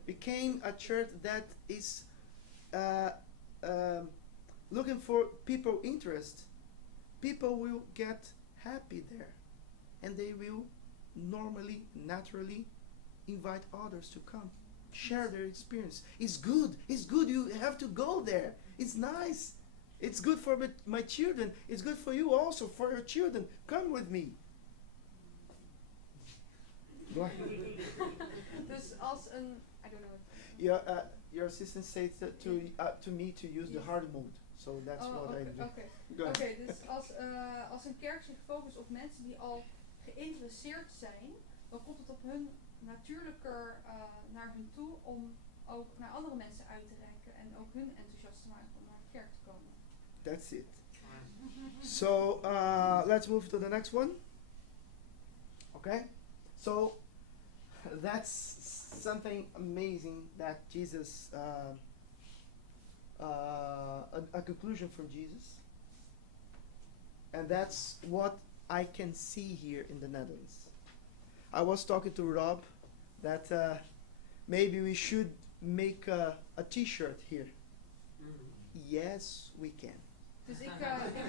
became a church that is looking for people interest, people will get happy there, and they will normally, naturally invite others to come, share their experience. It's good. It's good. You have to go there. It's nice. It's good for my children. It's good for you also, for your children. Come with me. Go ahead. Dus als een, I don't know. Your assistant said to me to use the hard mode, so that's what I do. Oké. Go ahead. Oké, dus als een kerk zich focust op mensen die al geïnteresseerd zijn, dan komt het op hun natuurlijker naar hun toe om ook naar andere mensen uit te reiken en ook hun enthousiast te maken om naar de kerk te komen. That's it. So let's move to the next one. Okay, so that's something amazing that Jesus, a conclusion from Jesus, and that's what I can see here in the Netherlands. I was talking to Rob that maybe we should make a T-shirt here. Yes, we can. Dus ik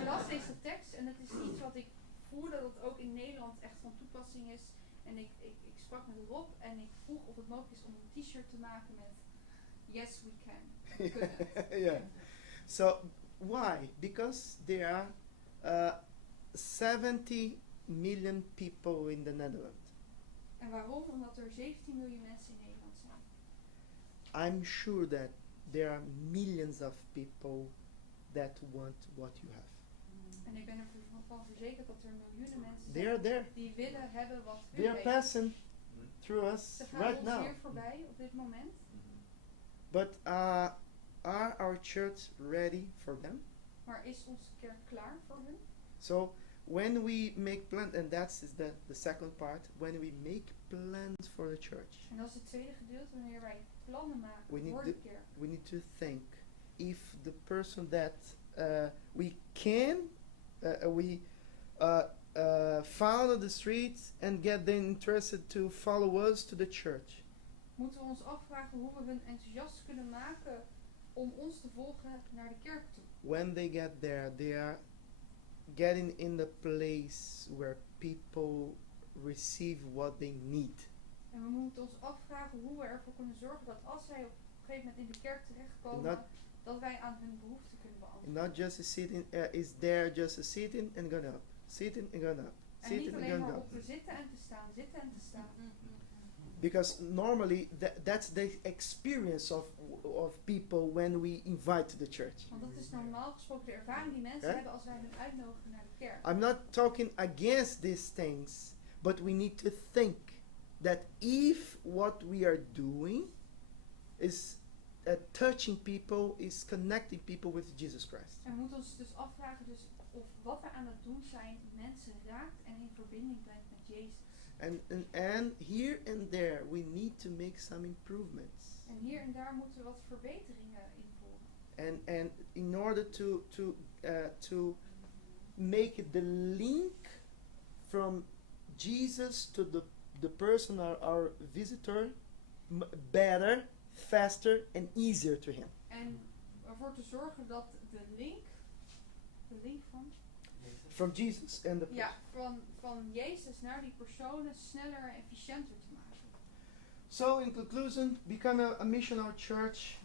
las deze tekst en het is iets wat ik voelde dat het ook in Nederland echt van toepassing is. En ik sprak met Rob en ik vroeg of het mogelijk is om een t-shirt te maken met Yes we can. We kunnen het. Yeah. So why? Because there are 70 million people in the Netherlands. En waarom? Omdat er 17 miljoen mensen in Nederland zijn. I'm sure that there are millions of people that want what you have. En ik ben ervan verzekerd dat er miljoenen mensen They are zijn there. die willen hebben wat They u are heeft. passing through us Ze gaan right ons now. hier voorbij op dit moment. But are our church ready for them? Maar is onze kerk klaar voor hun? So when we make plans, and that's is the second part, when we make plans for the church, En dat is het tweede gedeelte wanneer wij plannen We maken need voor to- de kerk. we need to think if the person that we can follow the streets and get them interested to follow us to the church. Moeten we ons afvragen hoe we hun enthousiast kunnen maken om ons te volgen naar de kerk toe. When they get there, they are getting in the place where people receive what they need. En we moeten ons afvragen hoe we ervoor kunnen zorgen dat als zij op een gegeven moment in de kerk terechtkomen, Not- dat wij aan hun behoeften kunnen beantwoorden. Not just sitting, is there just sitting and going up, sitting and going up, En sitting niet and alleen going maar up. op te zitten en te staan, zitten en te staan. Because normally that's the experience of people when we invite the church. Want dat is normaal gesproken de ervaring die mensen Ja? hebben als wij hen uitnodigen naar de kerk. I'm not talking against these things, but we need to think that if what we are doing is touching people, is connecting people with Jesus Christ. En we moeten ons dus afvragen dus of wat we aan het doen zijn mensen raakt en in verbinding brengt met Jezus. And here and there we need to make some improvements. En hier en daar moeten we wat verbeteringen invoeren. And in order to make the link from Jesus to the person, our visitor, better, faster and easier to him. En ervoor te zorgen dat de link van? From Jesus and the person. Ja, van Jezus naar die personen sneller en efficiënter te maken. So in conclusion, become a missional church.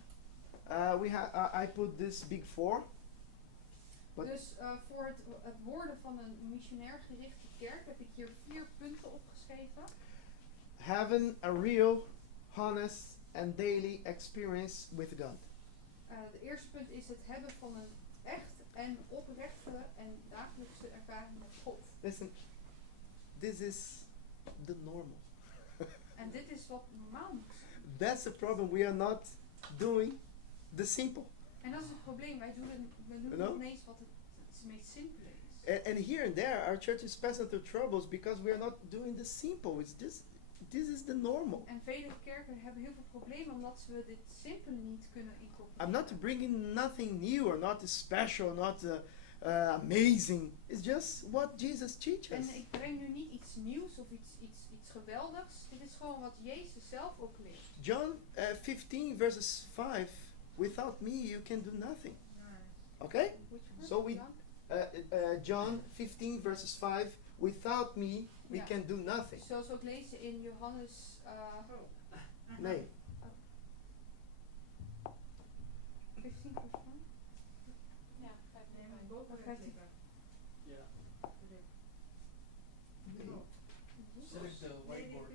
I put this big four. But Dus voor het worden van een missionair gerichte kerk heb ik hier 4 punten opgeschreven. having a real, honest and daily experience with God. De eerste punt is het hebben van een echt en oprechte en dagelijkse ervaring met God. Listen, this is the normal. En dit is wat normaal moet zijn. That's the problem. We are not doing the simple. En dat is het probleem. We doen No? niet eens wat het het meest simpele is. And here and there, our church is passing through troubles because we are not doing the simple. It's just, this is the normal. En vele kerken hebben heel veel problemen omdat we dit simpele niet kunnen incorporeren. I'm not bringing nothing new or not special, not amazing. It's just what Jesus teaches. En ik breng nu niet iets nieuws of iets geweldigs. Dit is gewoon wat Jezus zelf ook leert. John 15 verses 5, without me you can do nothing. Okay? Which one? So we- John? John 15 verses 5, without me we Ja. can do nothing. Zoals we ook lezen in Johannes... Nee. 15 vers 5? Ja, Of 15? Select the whiteboard.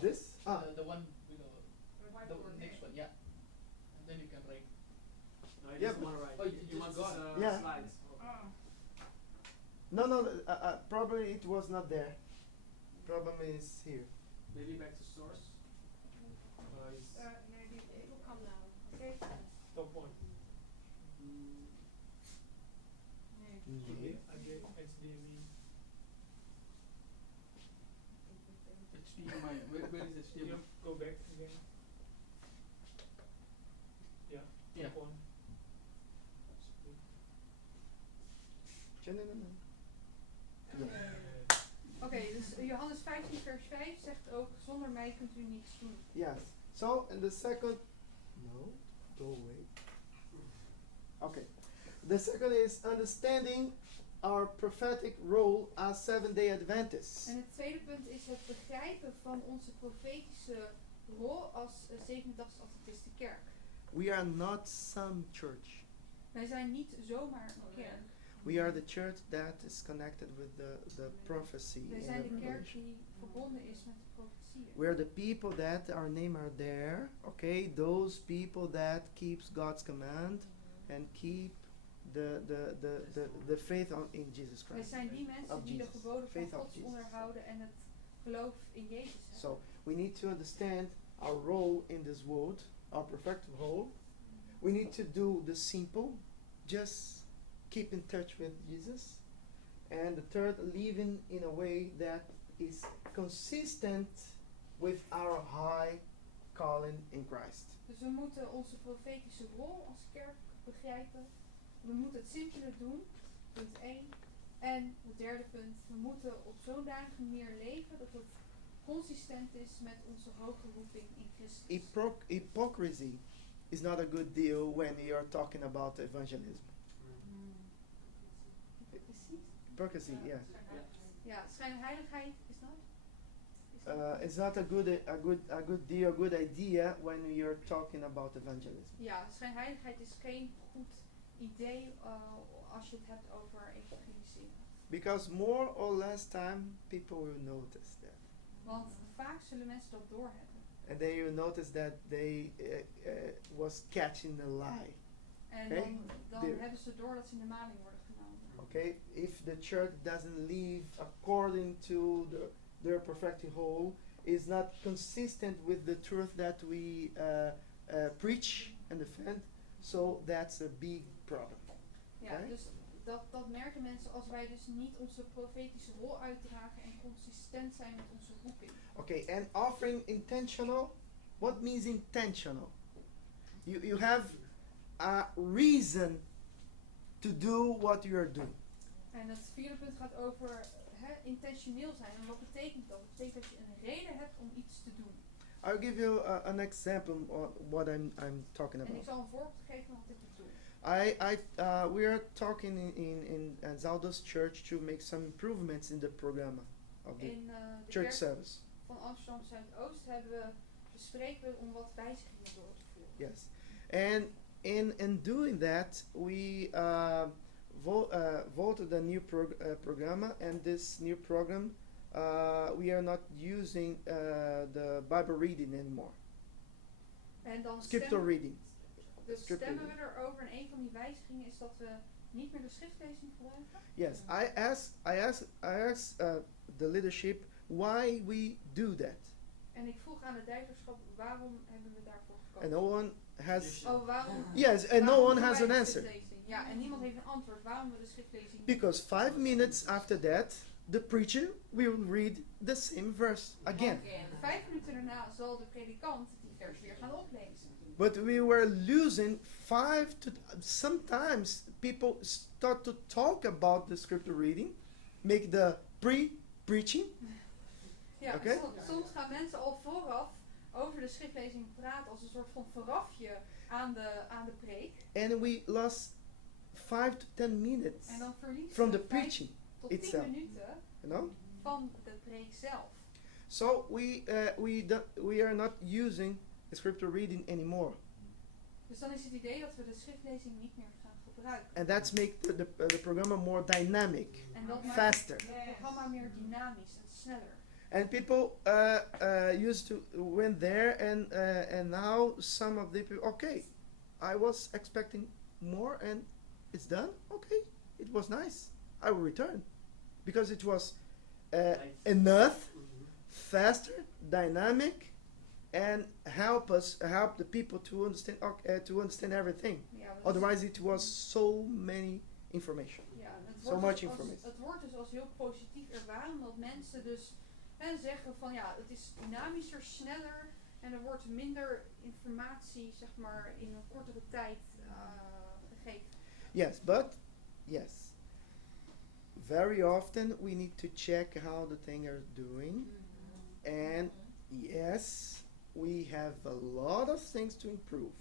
This? Ah, The one below. The next one, yeah. And then you can write. No, he Yeah, doesn't want to write. Oh, you He just wants got Yeah. slides. no, probably it was not there. Problem is here. Maybe back to source. He's it will come now. Okay. top one. Nee. HDMI. HDMI. Where is HDMI? You go back again. Yeah. Yeah. Top one. No. Oké, dus Johannes 15 vers 5 zegt ook, zonder mij kunt u niets doen. Yes. So, and the second, no, go away. Okay. The second is understanding our prophetic role as Seventh-day Adventists. En het tweede punt is het begrijpen van onze profetische rol als 87 Adventisten kerk. We are not some church. Wij zijn niet zomaar een kerk. We are the church that is connected with the prophecy Wij in zijn de kerk Revelation. die verbonden is met de profetieën. We are the people that our name are there, okay? Those people that keeps God's command and keep the faith in Jesus Wij Christ. zijn die mensen Of die de Jesus. geboden van Faith of God Jesus. onderhouden en het geloof in Jezus hebben. So we need to understand our role in this world, our prophetic role. We need to do the simple, just keep in touch with Jesus. And the third, living in a way that is consistent with our high calling in Christ. Dus we moeten onze profetische rol als kerk begrijpen. We moeten het simpele doen, punt 1. En het derde punt, we moeten op zo'n danige manier leven dat het consistent is met onze hoge roeping in Christus. Hypocrisy is not a good deal when you're talking about evangelism. Hypocrisy, yeah. Ja, schijnheiligheid is dat? It's not a good deal, a good idea when you're talking about evangelism. Ja, schijnheiligheid is geen goed idee als je het hebt over evangeliseren. Because more or less time, people will notice that. Want vaak zullen mensen dat doorhebben. And then you notice that they was catching a lie. En Okay. dan There. hebben ze door dat ze in de maling worden genomen. Okay, if the church doesn't live according to their prophetic whole, is not consistent with the truth that we preach and defend, so that's a big problem. Ja, Okay. dus dat merken mensen als wij dus niet onze profetische rol uitdragen en consistent zijn met onze roeping. Okay, and offering intentional. What means intentional? You have a reason to do what you are doing. En het vierde punt gaat over intentioneel zijn. En wat betekent dat? Dat betekent dat je een reden hebt om iets te doen. I'll give you an example of what I'm talking En ik about. zal een voorbeeld geven wat ik bedoel. We are talking in Zaldo's church to make some improvements in the program of the In de church kerk service. van Amsterdam Zuidoost bespreken we om wat wijzigingen door te voeren. Yes, and in doing that, we voted a new program, and this new program, we are not using the Bible reading anymore. En dan Scripture reading. dus scripture stemmen we erover. En een van die wijzigingen is dat we niet meer de schriftlezing gebruiken. Yes, I asked the leadership why we do that, En ik vroeg aan het leiderschap waarom hebben we daarvoor gekozen. and no one has. Oh, waarom? Yes, and no waarom one doen has wij an de answer. schriftlezing? Ja, en niemand heeft een antwoord waarom we de schriftlezing niet Because 5 minutes after that, the preacher will read the same verse again. 5 minuten daarna zal de predikant die vers weer gaan oplezen. But we were losing 5 to... Sometimes people start to talk about the scripture reading, make the pre-preaching. Ja, Oké. soms gaan mensen al vooraf over de schriftlezing praten als een soort van voorafje aan de preek. And we lost 5 to 10 minutes En dan verliezen from the we 5 preaching tot 10 itself. minuten You know? van de preek zelf. So we are not using the scripture reading anymore. Dus dan is het idee dat we de schriftlezing niet meer gaan gebruiken. And that's make the program more dynamic, En dat maakt faster. het programma meer dynamisch en sneller. And people used to went there and now some of the people, okay, I was expecting more and it's done. Okay, it was nice. I will return because it was enough, faster, dynamic, and help the people to understand everything. Ja, dus Otherwise, it was so many information. ja, het so wordt much dus information. het wordt dus als heel positief ervaren dat mensen dus zeggen van ja, het is dynamischer, sneller en er wordt minder informatie zeg maar in een kortere tijd gegeven. Yes, but yes, very often we need to check how the thing are doing, and yes, we have a lot of things to improve.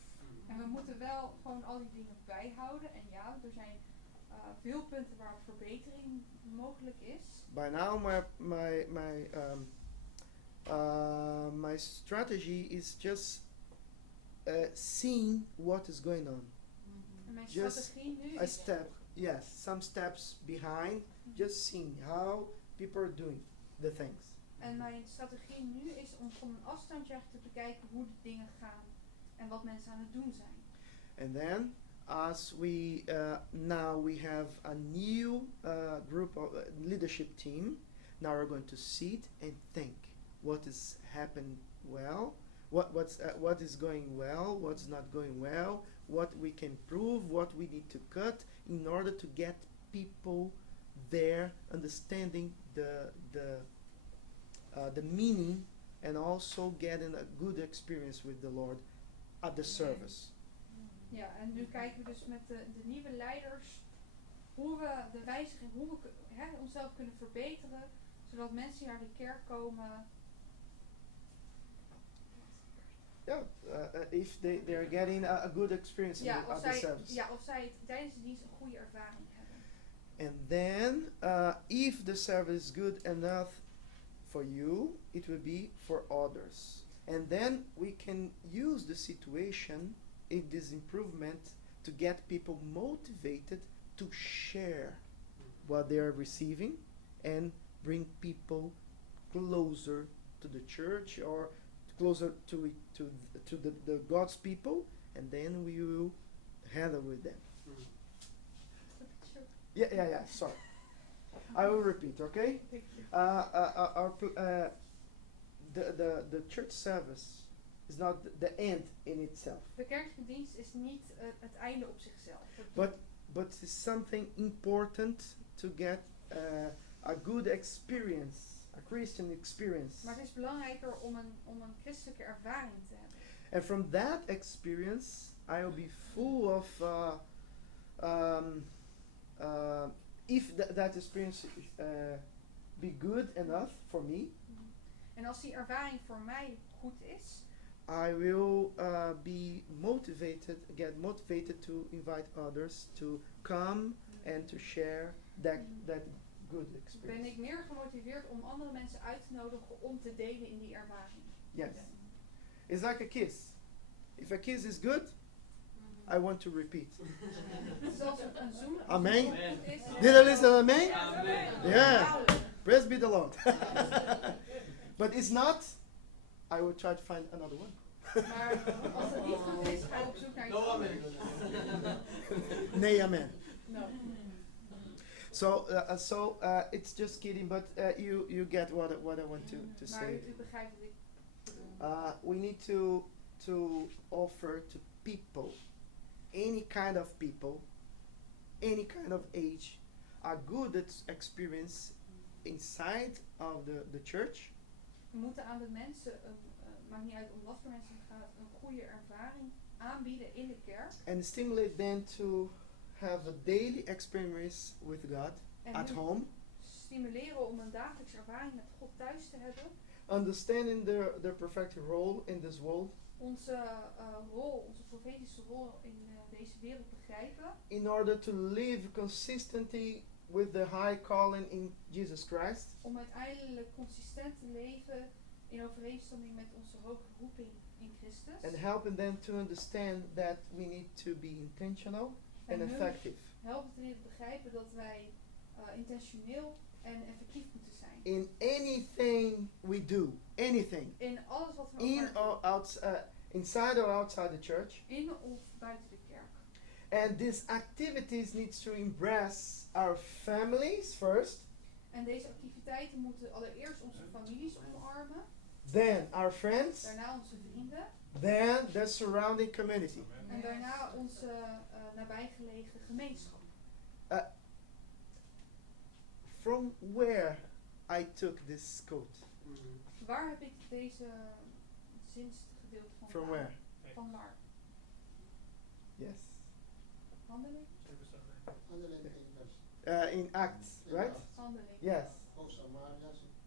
En we moeten wel gewoon al die dingen bijhouden. En ja, er zijn veel punten waarop verbetering mogelijk is. By now, my strategy is just seeing what is going on. En mijn Just strategie nu A is step, yes, some steps behind, just seeing how people are doing the things. En mijn strategie nu is om van een afstandje echt te bekijken hoe de dingen gaan en wat mensen aan het doen zijn. And then, as we now we have a new group of leadership team. Now we're going to sit and think what is happening well, what is going well, what's not going well, what we can improve, what we need to cut in order to get people there understanding the meaning and also getting a good experience with the Lord at the service. Ja, en nu kijken we dus met de nieuwe leiders hoe we de wijziging, hoe we onszelf kunnen verbeteren, zodat mensen die naar de kerk komen. Yeah, if they are getting a good experience at the service. Ja, of zij tijdens de dienst een goede ervaring hebben. And then, if the service is good enough for you, it will be for others. And then we can use the situation in this improvement to get people motivated to share what they are receiving and bring people closer to the church or closer to the God's people, and then we will handle with them. Yeah. Sorry, I will repeat. Okay. The church service is not the end in itself, De kerkelijke dienst is niet het einde op zichzelf. but it's something important to get a good experience, a Christian experience. Maar het is belangrijker om een christelijke ervaring te hebben. And from that experience, I will be full of, if that experience be good enough for me, En als die ervaring voor mij goed is, I will get motivated to invite others to come and to share that good ben experience. ik meer gemotiveerd om andere mensen uit te nodigen om te delen in die ervaring. Yes. It's like a kiss. If a kiss is good, I want to repeat. Zoals een zoen. Amen. Als het goed is. Did I listen? Amen? Amen. Yeah. Praise be the Lord. But it's not, I will try to find another one. Maar als het niet goed is, ga ik op zoek naar iets No anders. amen. Nay, amen. No. So it's just kidding, but you get what I want to Maar say. u begrijpt wat ik We need to offer to people, any kind of people, any kind of age, a good experience inside of the church. We moeten aan de mensen, maakt niet uit om wat voor mensen het gaat, een goede ervaring aanbieden in de kerk. And stimulate them to have a daily experience with God En at hun home, stimuleren om een dagelijkse ervaring met God thuis te hebben. understanding their prophetic role in this world, Onze rol, onze profetische rol in deze wereld begrijpen. in order to live consistently with the high calling in Jesus Christ, Om uiteindelijk consistent te leven in overeenstemming met onze hoge roeping in Christus. and helping them to understand that we need to be intentional and En hun effective helpen te leren begrijpen dat wij intentioneel en effectief moeten zijn. in anything we do, anything, In alles wat we in ook maar or outside, inside or outside the church. doen. In of buiten de kerk. And these activities needs to embrace our families first, En deze activiteiten moeten allereerst onze families omarmen. then our friends, Daarna onze vrienden. then the surrounding community. En daarna onze nabijgelegen gemeenschap. From where I took this quote? Waar heb ik deze zinsgedeelte van? From where? Van waar? Yes. Handeling? Handeling 1 vers. In Acts, right? Handeling. Yes. Oh, Samaria.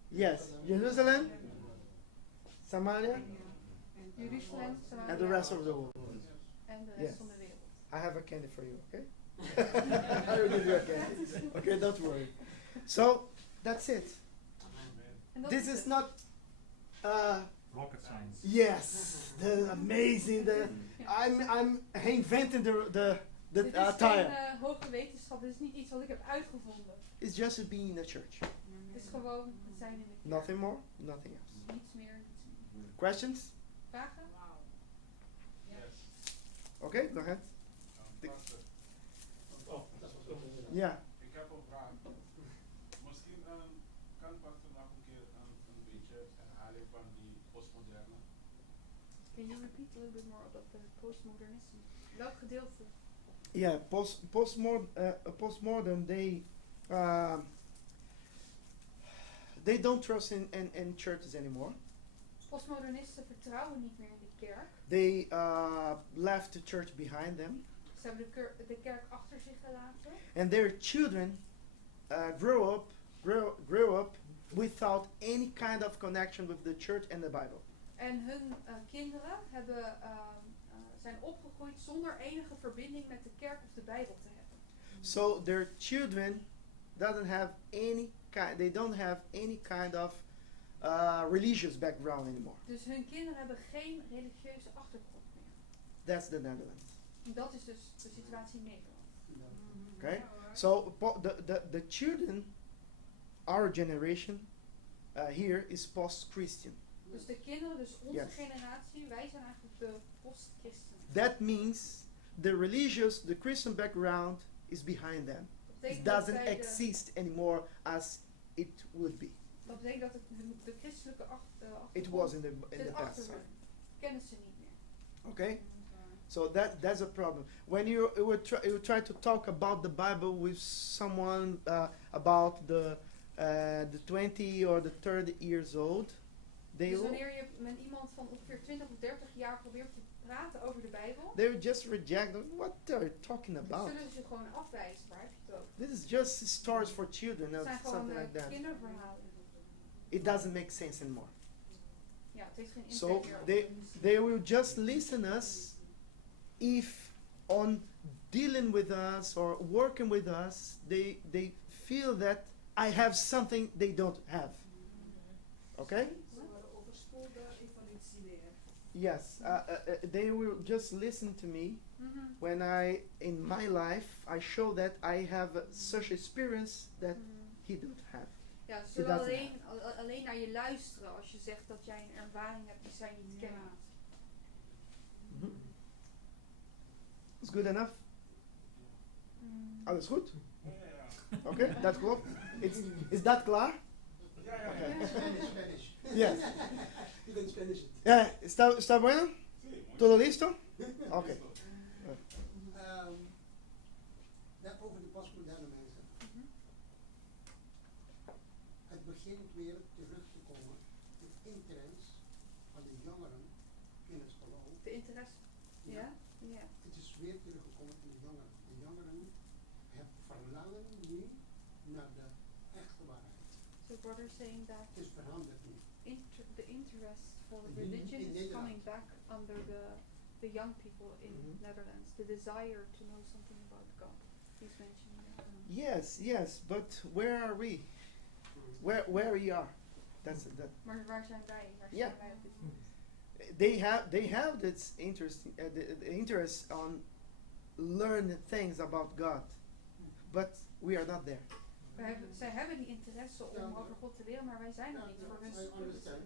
Yes. Jerusalem, Samaria, Jeruzalem, Samaria. and the rest of the world. En de Yes. rest van de wereld. I have a candy for you, okay? I will give you a candy. Okay, don't worry. So, that's it. En dat This is het. not, Rocket science. yes, the amazing, I'm inventing the Dit is attire. geen hoge wetenschap, dit is niet iets wat ik heb uitgevonden. It's just to be in the church. Het is gewoon het zijn in de kerk. Nothing more, nothing else. Niets meer, niets minder. Questions? Vragen? Okay, go ahead. Pastor, Oh, Dat was ook inderdaad. Yeah. ik heb een vraag. Misschien kan pastor nog een keer een beetje herhaling van die postmoderne. Can you repeat a little bit more about the postmodernism? Welk gedeelte? Yeah, postmodern, they don't trust in churches anymore. Postmodernisten vertrouwen niet meer in de kerk. They left the church behind them, Ze hebben de kerk achter zich gelaten. and their children grew up without any kind of connection with the church and the Bible. En hun kinderen zijn opgegroeid zonder enige verbinding met de kerk of de Bijbel te hebben. So their children they don't have any kind of religious background anymore. Dus hun kinderen hebben geen religieuze achtergrond meer. That's the Netherlands. En dat is dus de situatie in Nederland. Okay, so the children, our generation here is post-Christian. Dus de kinderen, dus onze Yes. generatie, wij zijn eigenlijk de post-christenen. That means the Christian background is behind them. Dat It betekent dat doesn't zij exist anymore as it would be. dat betekent dat de christelijke achtergrond It was in the zit past. achter hun. Kennen ze niet meer. Okay, so that's a problem. When you would try to talk about the Bible with someone about the 20 or the 30 years old, they Dus will wanneer je met iemand van ongeveer 20 of 30 jaar probeert te praten over de Bijbel, would just reject what they're talking about. zullen ze je gewoon afwijzen. Waar heb je het over? This is just stories for children Het or zijn gewoon something like that. kinderverhalen. It doesn't make sense anymore. Ja, het heeft geen So impact meer. they will just listen us if on dealing with us or working with us they feel that I have something they don't have. Okay? Yes, they will just listen to me Mhm. when in my life I show that I have such experience that Mhm. he don't have. Ja, ze It zullen doesn't alleen naar je luisteren als je zegt dat jij een ervaring hebt die zij niet kennen. Mhm. Is good enough? Mm. Alles goed? Ja. Okay, dat klopt. Is dat klaar? Ja. Spanish. Yes. You can Spanish it. Está bueno? ¿Todo listo? Okay. Net over de begint weer terug te komen. De interesse van de jongeren in het geloof. De interesse. Ja? Ja. Het is weer teruggekomen in de jongeren. De jongeren hebben verlangen nu naar de echte waarheid. So what are saying that Het is veranderd nu. the interest for In religion is Nederland. coming back under the young people in Mhm. Netherlands. The desire to know something about God. He's mentioning that. Yes, but where are we? Where we are? That's that. Maar waar zijn wij? Waar Ja. zijn wij op dit moment? They have this interest, the interest on learn things about God, but we are not there. Zij hebben die interesse om over God te leren, maar wij zijn er niet voor hun. I understand.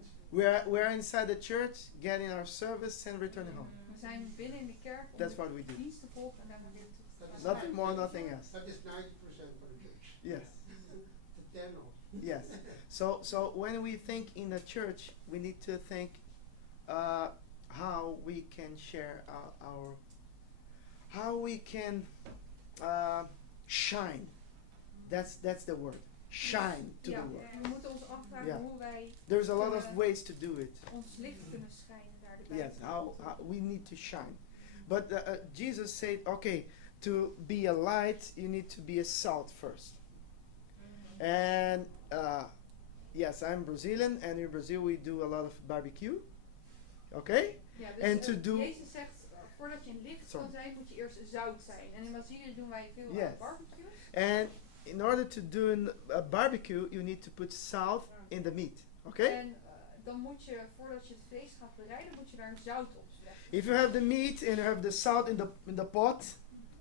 We're inside the church, getting our service and returning home. We zijn binnen in de kerk om That's de what we do. dienst te volgen en daarna weer terug te Dat is gaan. Nothing more, nothing else. Dat is 90% van de church. Yes, De 10 nog. yes. So when we think in the church, we need to think how we can share how we can shine. That's the word. Shine to Ja, the world. we moeten ons afvragen Ja. hoe wij There's a lot of ways to do it. ons licht kunnen schijnen naar de Yes, buitenwereld. how we need to shine. But Jesus said, okay, to be a light, you need to be a salt first. And yes, I'm Brazilian, and in Brazil we do a lot of barbecue. Okay? Ja, dus And to do- Jezus zegt, voordat je een licht Sorry. kan zijn, moet je eerst zout zijn. En in Brazilië doen wij veel Yes. barbecue. And in order to do a barbecue, you need to put salt in the meat. Okay? En dan moet je, voordat je het vlees gaat bereiden, moet je daar zout op leggen. If you have the meat and you have the salt in the pot,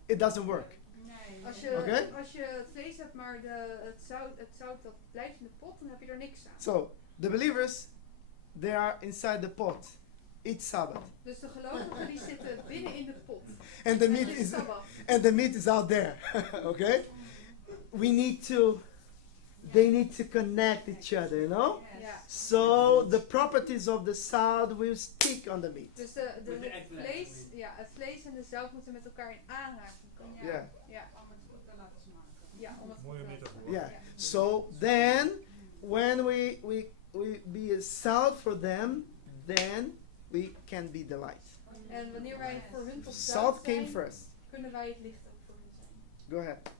it doesn't work. Nee. Als je, Oké. als je het vlees hebt, maar het zout dat blijft in de pot, dan heb je er niks aan. So the believers, they are inside the pot. It's Sabbath, Dus de gelovigen die zitten binnen in de pot. and the En meat het is is Sabbat. and the meat is out there. Okay? We need to. They need to connect each other, you know. Ja. So the properties of the salt will stick on the meat. Dus With the het eggplant, vlees, I mean. ja, het vlees en de zout moeten met elkaar in aanraking komen. Ja. Yeah. Ja, Om het goed te laten smaken. ja, om het Mooie goed te metafoor. laten Yeah. maken. So then, when we be a salt for them, then we can be the light. En wanneer wij voor hun tot Salt zout came zijn, first. kunnen wij het licht ook voor hun zijn. Go ahead.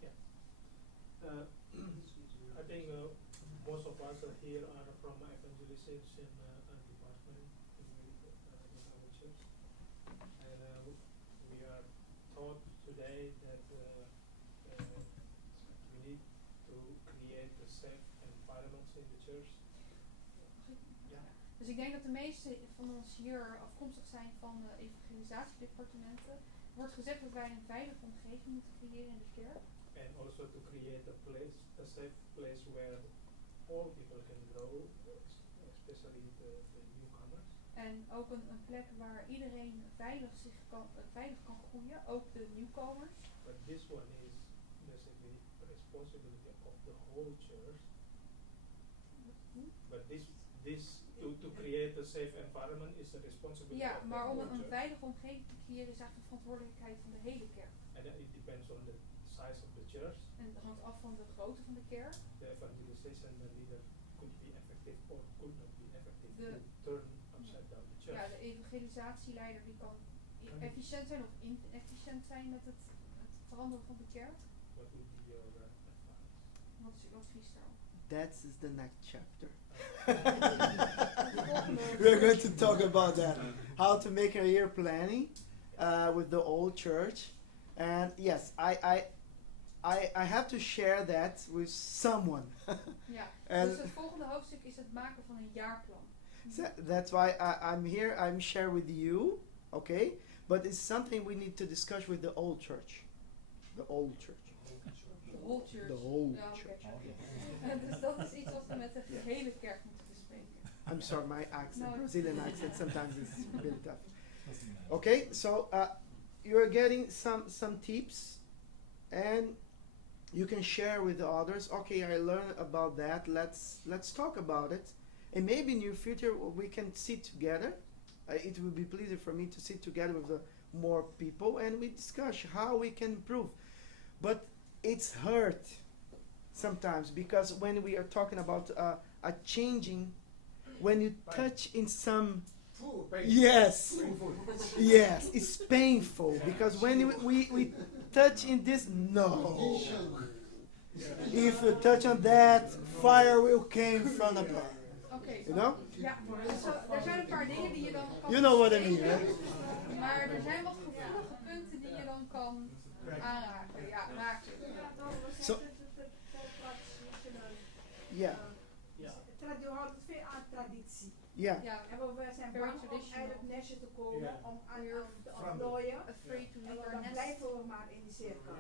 I think most of us are here are from evangelization department in our church, and we are taught today that we need to create a safe environment in the church. Yeah. Dus ik denk dat de meeste van ons hier afkomstig zijn van de evangelisatiedepartementen. Er wordt gezegd dat wij een veilige omgeving moeten creëren in de kerk. And also to create a place, a safe place where all people can grow, especially the newcomers. En ook een plek waar iedereen veilig kan groeien, ook de nieuwkomers. But this one is basically the responsibility of the whole church. But to create a safe environment is the responsibility Ja, of the maar om whole een church. veilige omgeving te creëren is eigenlijk de verantwoordelijkheid van de hele kerk. And it depends on the size of the church. En dat hangt af van de grootte van de kerk. The evangelization leader could be effective or could not be effective The- to turn upside down the church. Ja, de evangelisatieleider die kan efficiënt zijn of inefficiënt zijn met het veranderen van de kerk. What would be your advice? Wat is uw advies daarop? That is the next chapter. Volgende. We're going to talk about that. How to make a year planning with the old church. And yes, I have to share that with someone. Ja, En- dus het volgende hoofdstuk is het maken van een jaarplan. So that's why I'm here. I'm share with you, okay? But it's something we need to discuss with the old church. The old church. De whole church. The whole Ja, oké. church. Dus dat is iets wat we met de gehele kerk moeten bespreken. I'm sorry, my accent, No. Brazilian accent, sometimes is a bit tough. Okay, so you're getting some tips, and you can share with the others. Okay, I learned about that. Let's talk about it, and maybe in your future we can sit together. It would be pleasant for me to sit together with more people and we discuss how we can improve. But it's hurt sometimes because when we are talking about are changing when you touch in some. Food, pain. Yes, Painful. yes, it's painful because when we touch in this, no. If you touch on that, fire will come from above. Oké, You know? ja, dus er zijn een paar dingen die je dan kan You know what I mean, bespreken, right? maar er zijn wat gevoelige punten die je dan kan aanraken. Ja, raken. So, yeah, Je houdt veel aan traditie. yeah. Ja, En we zijn Very bang om traditional. eigenlijk netjes te komen, Ja. om aan te ontplooien. afraid to En leave our dan nest blijven we maar in die cirkel.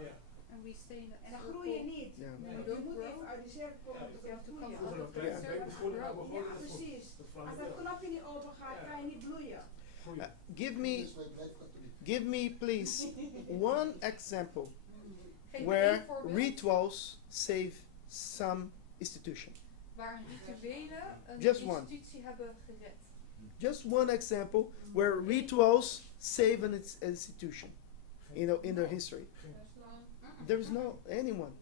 and we stay in the En dan groei je circle. niet. Yeah. We Je don't moet grow. even uit die cirkel komen om te You have to come groeien. out of the Yeah. circle to grow. Ja, precies. Als dat knopje niet open gaat, kan je niet bloeien. Give me please one example Geef me where één voorbeeld rituals save some institution. waar rituelen een Just one. institutie hebben gered. Just one example where rituals save an institution in their history. There is no anyone.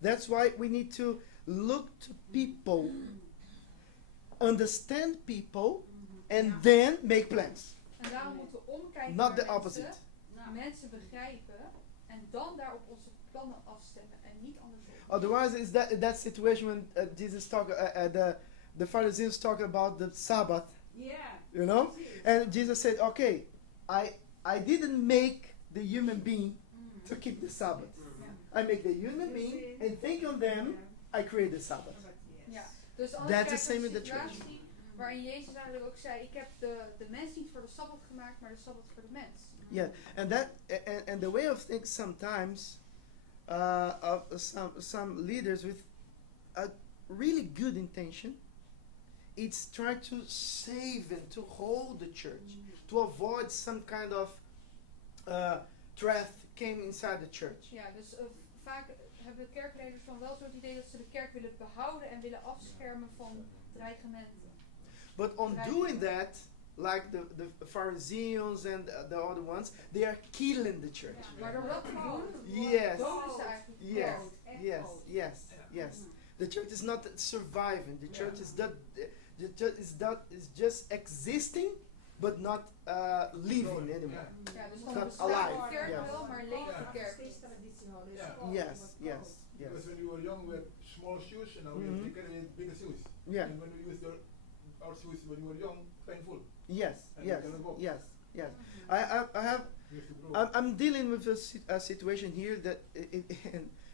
That's why we need to look to people, understand people, and then make plans. En daarom moeten we omkijken Not naar the opposite. mensen begrijpen en dan daarop onze plannen afstemmen en niet andersom. Otherwise, it's that situation when Jesus talked, the Pharisees talked about the Sabbath, Ja. you know, and Jesus said, "Okay, I didn't make the human being to keep the Sabbath. I make the human being, and think on them, I create the Sabbath." Ja, dus als That's je the kijkt same naar in de the church. situatie waarin Jezus eigenlijk ook zei, ik heb de mens niet voor de Sabbat gemaakt, maar de Sabbat voor de mens. Yeah, and the way of thinking sometimes of some leaders with a really good intention, it's try to save and to hold the church, to avoid some kind of threat came inside the church. Ja, dus vaak hebben kerkleiders dan wel zo het idee dat ze de kerk willen behouden en willen afschermen van dreigementen. But on doing that, like the Pharisees and the other ones, they are killing the church. Ja, maar door dat te doen, Yes. doden ze eigenlijk de Yes, kerk. yes, yes, yes. The church is not surviving. The church is that. The church is just existing, but not living anymore. Ja, dus dan Not bestaat alive, de kerk yeah. wel, maar leeft de kerk Steeds niet. traditie houden. Ja. School, Yes, wat yes, school. yes. Because when you were young, we had small shoes, and now we Mhm. have bigger and bigger shoes. Yeah. And when we used our shoes when we were young, painful. Yes, And yes, you cannot walk. yes, yes. I have. We have to grow. I'm dealing with a situation here that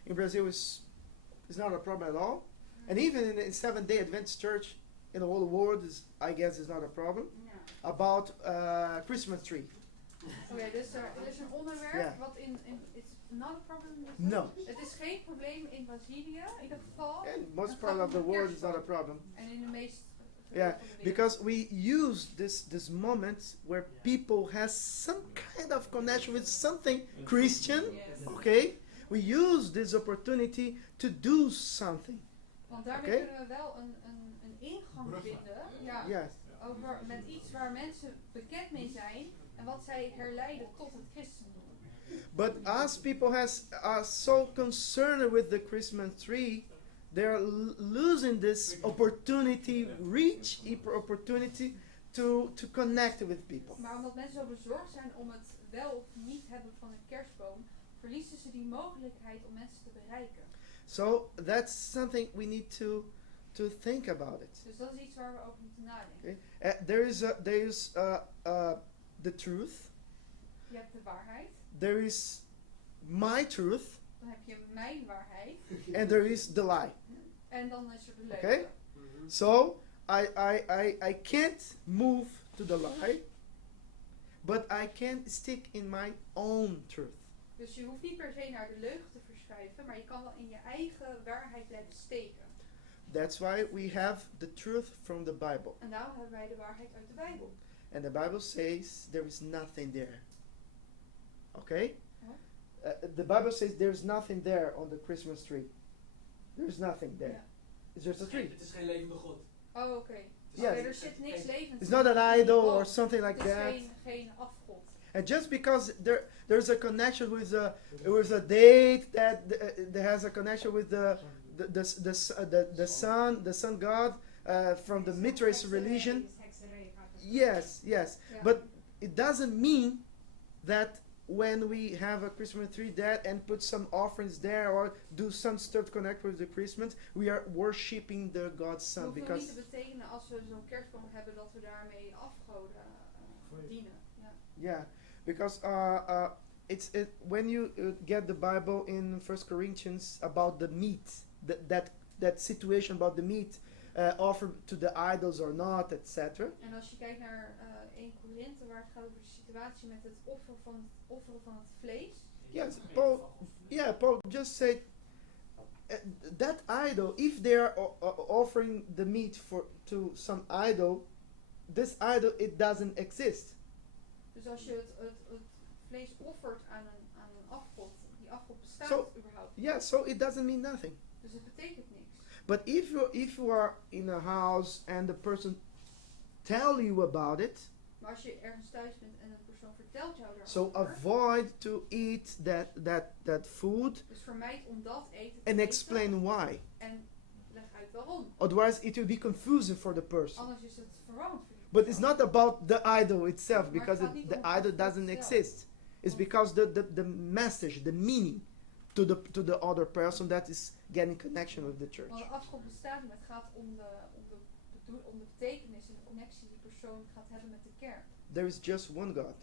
in Brazil is not a problem at all, and even in Seventh-day Adventist Church in the whole world I guess is not a problem. Ja. About Christmas tree. Oké, dus er is een onderwerp Ja. wat it's not a problem. No. Het is geen probleem in Brazilië, in ieder geval. And most Het part gaat of the om world is not a kerstboom. problem. En in de meest Yeah, van de wereld. because we use this moment where people has some kind of connection with something Christian, okay? We use this opportunity to do something. Want daarmee Oké. kunnen we wel een ingang vinden, ja, Yes. over met iets waar mensen bekend mee zijn en wat zij herleiden tot het christendom. But as people are so concerned with the Christmas tree, they are losing this opportunity, opportunity to connect with people. Maar omdat mensen zo bezorgd zijn om het wel of niet hebben van een kerstboom, verliezen ze die mogelijkheid om mensen te bereiken. So that's something we need to think about it. Dus dat is iets waar we over moeten nadenken. Okay? There is the truth. Je hebt de waarheid, There is my truth, dan heb je mijn waarheid and there is the lie. en dan is er de leugen. Okay? So I can't move to the lie, but I can stick in my own truth. Dus je hoeft niet per se naar de leugen te verschuiven, maar je kan wel in je eigen waarheid blijven steken. That's why we have the truth from the Bible. En daarom hebben wij de waarheid uit de Bijbel. And the Bible says there is nothing there. Okay? The Bible says there's nothing there on the Christmas tree. There's nothing there. Ja. It's just a tree. Het is geen levende God. Oh, oké. Yes. Oké, er zit niks levends It's in. not an idol Oh, or something like het is that. geen afgod. And just because there's a connection with a date that there has a connection with the sun God, from the Mitrace religion. Is hekserij, gaat het. Yes, yes. Ja. But it doesn't mean that when we have a Christmas tree there and put some offerings there or do some stuff to connect with the Christmas, we are worshipping the God's Het Son. hoeft ook niet te Because, betekenen als we zo'n kerstboom hebben dat we daarmee afgoden dienen. Ja. yeah, because when you get the Bible in 1 Corinthians about the meat, that situation about the meat, offered to the idols or not, etc. En als je kijkt naar 1 Korinthe, waar het gaat over de situatie met het offeren van het vlees. Yes, Paul just said that idol, if they are offering the meat to some idol, this idol, it doesn't exist. Dus als je het vlees offert aan een afgod, die afgod bestaat So, überhaupt. Yeah, so it doesn't mean nothing. Dus het betekent niks. But if you are in a house and the person tell you about it, Maar als je ergens thuis bent en een persoon vertelt jou daarover. so avoid to eat that food Dus vermijd om dat eten te and eten. explain why. En leg uit waarom. Otherwise, it will be confusing for the person. Anders is het verwarrend voor die But it's persoon. not about the idol itself, Maar because het gaat niet the om het idol afgod doesn't zelf. exist. It's because the message, the meaning to the other person that is getting connection with the church. Want de afgod bestaat niet, maar het gaat om de betekenis en de connectie die persoon gaat hebben met de kerk. There is just one God.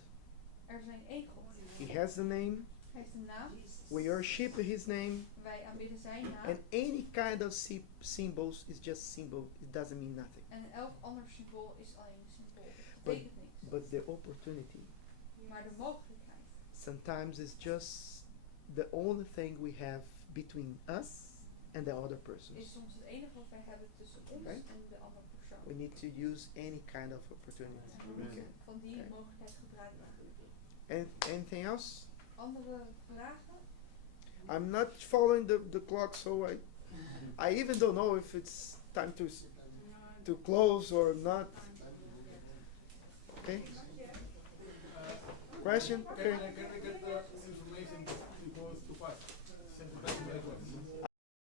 Er zijn één God. He has the name. Hij heeft een naam. We worship His name. Wij aanbidden zijn naam. And any kind of symbols is just symbol. It doesn't mean nothing. En elk ander symbool is alleen een symbool. Het But, betekent niks. but the opportunity Maar de mogelijkheid sometimes is just the only thing we have between us and the other person. is soms het enige wat wij hebben tussen ons Okay. en de andere persoon. We need to use any kind of opportunity En we we moeten can. van die Okay. mogelijkheid gebruik maken. Anything else? Andere vragen? I'm not following the clock, so I even don't know if it's time to close or not. Okay. Question? Okay. Can I get the information before it's too fast?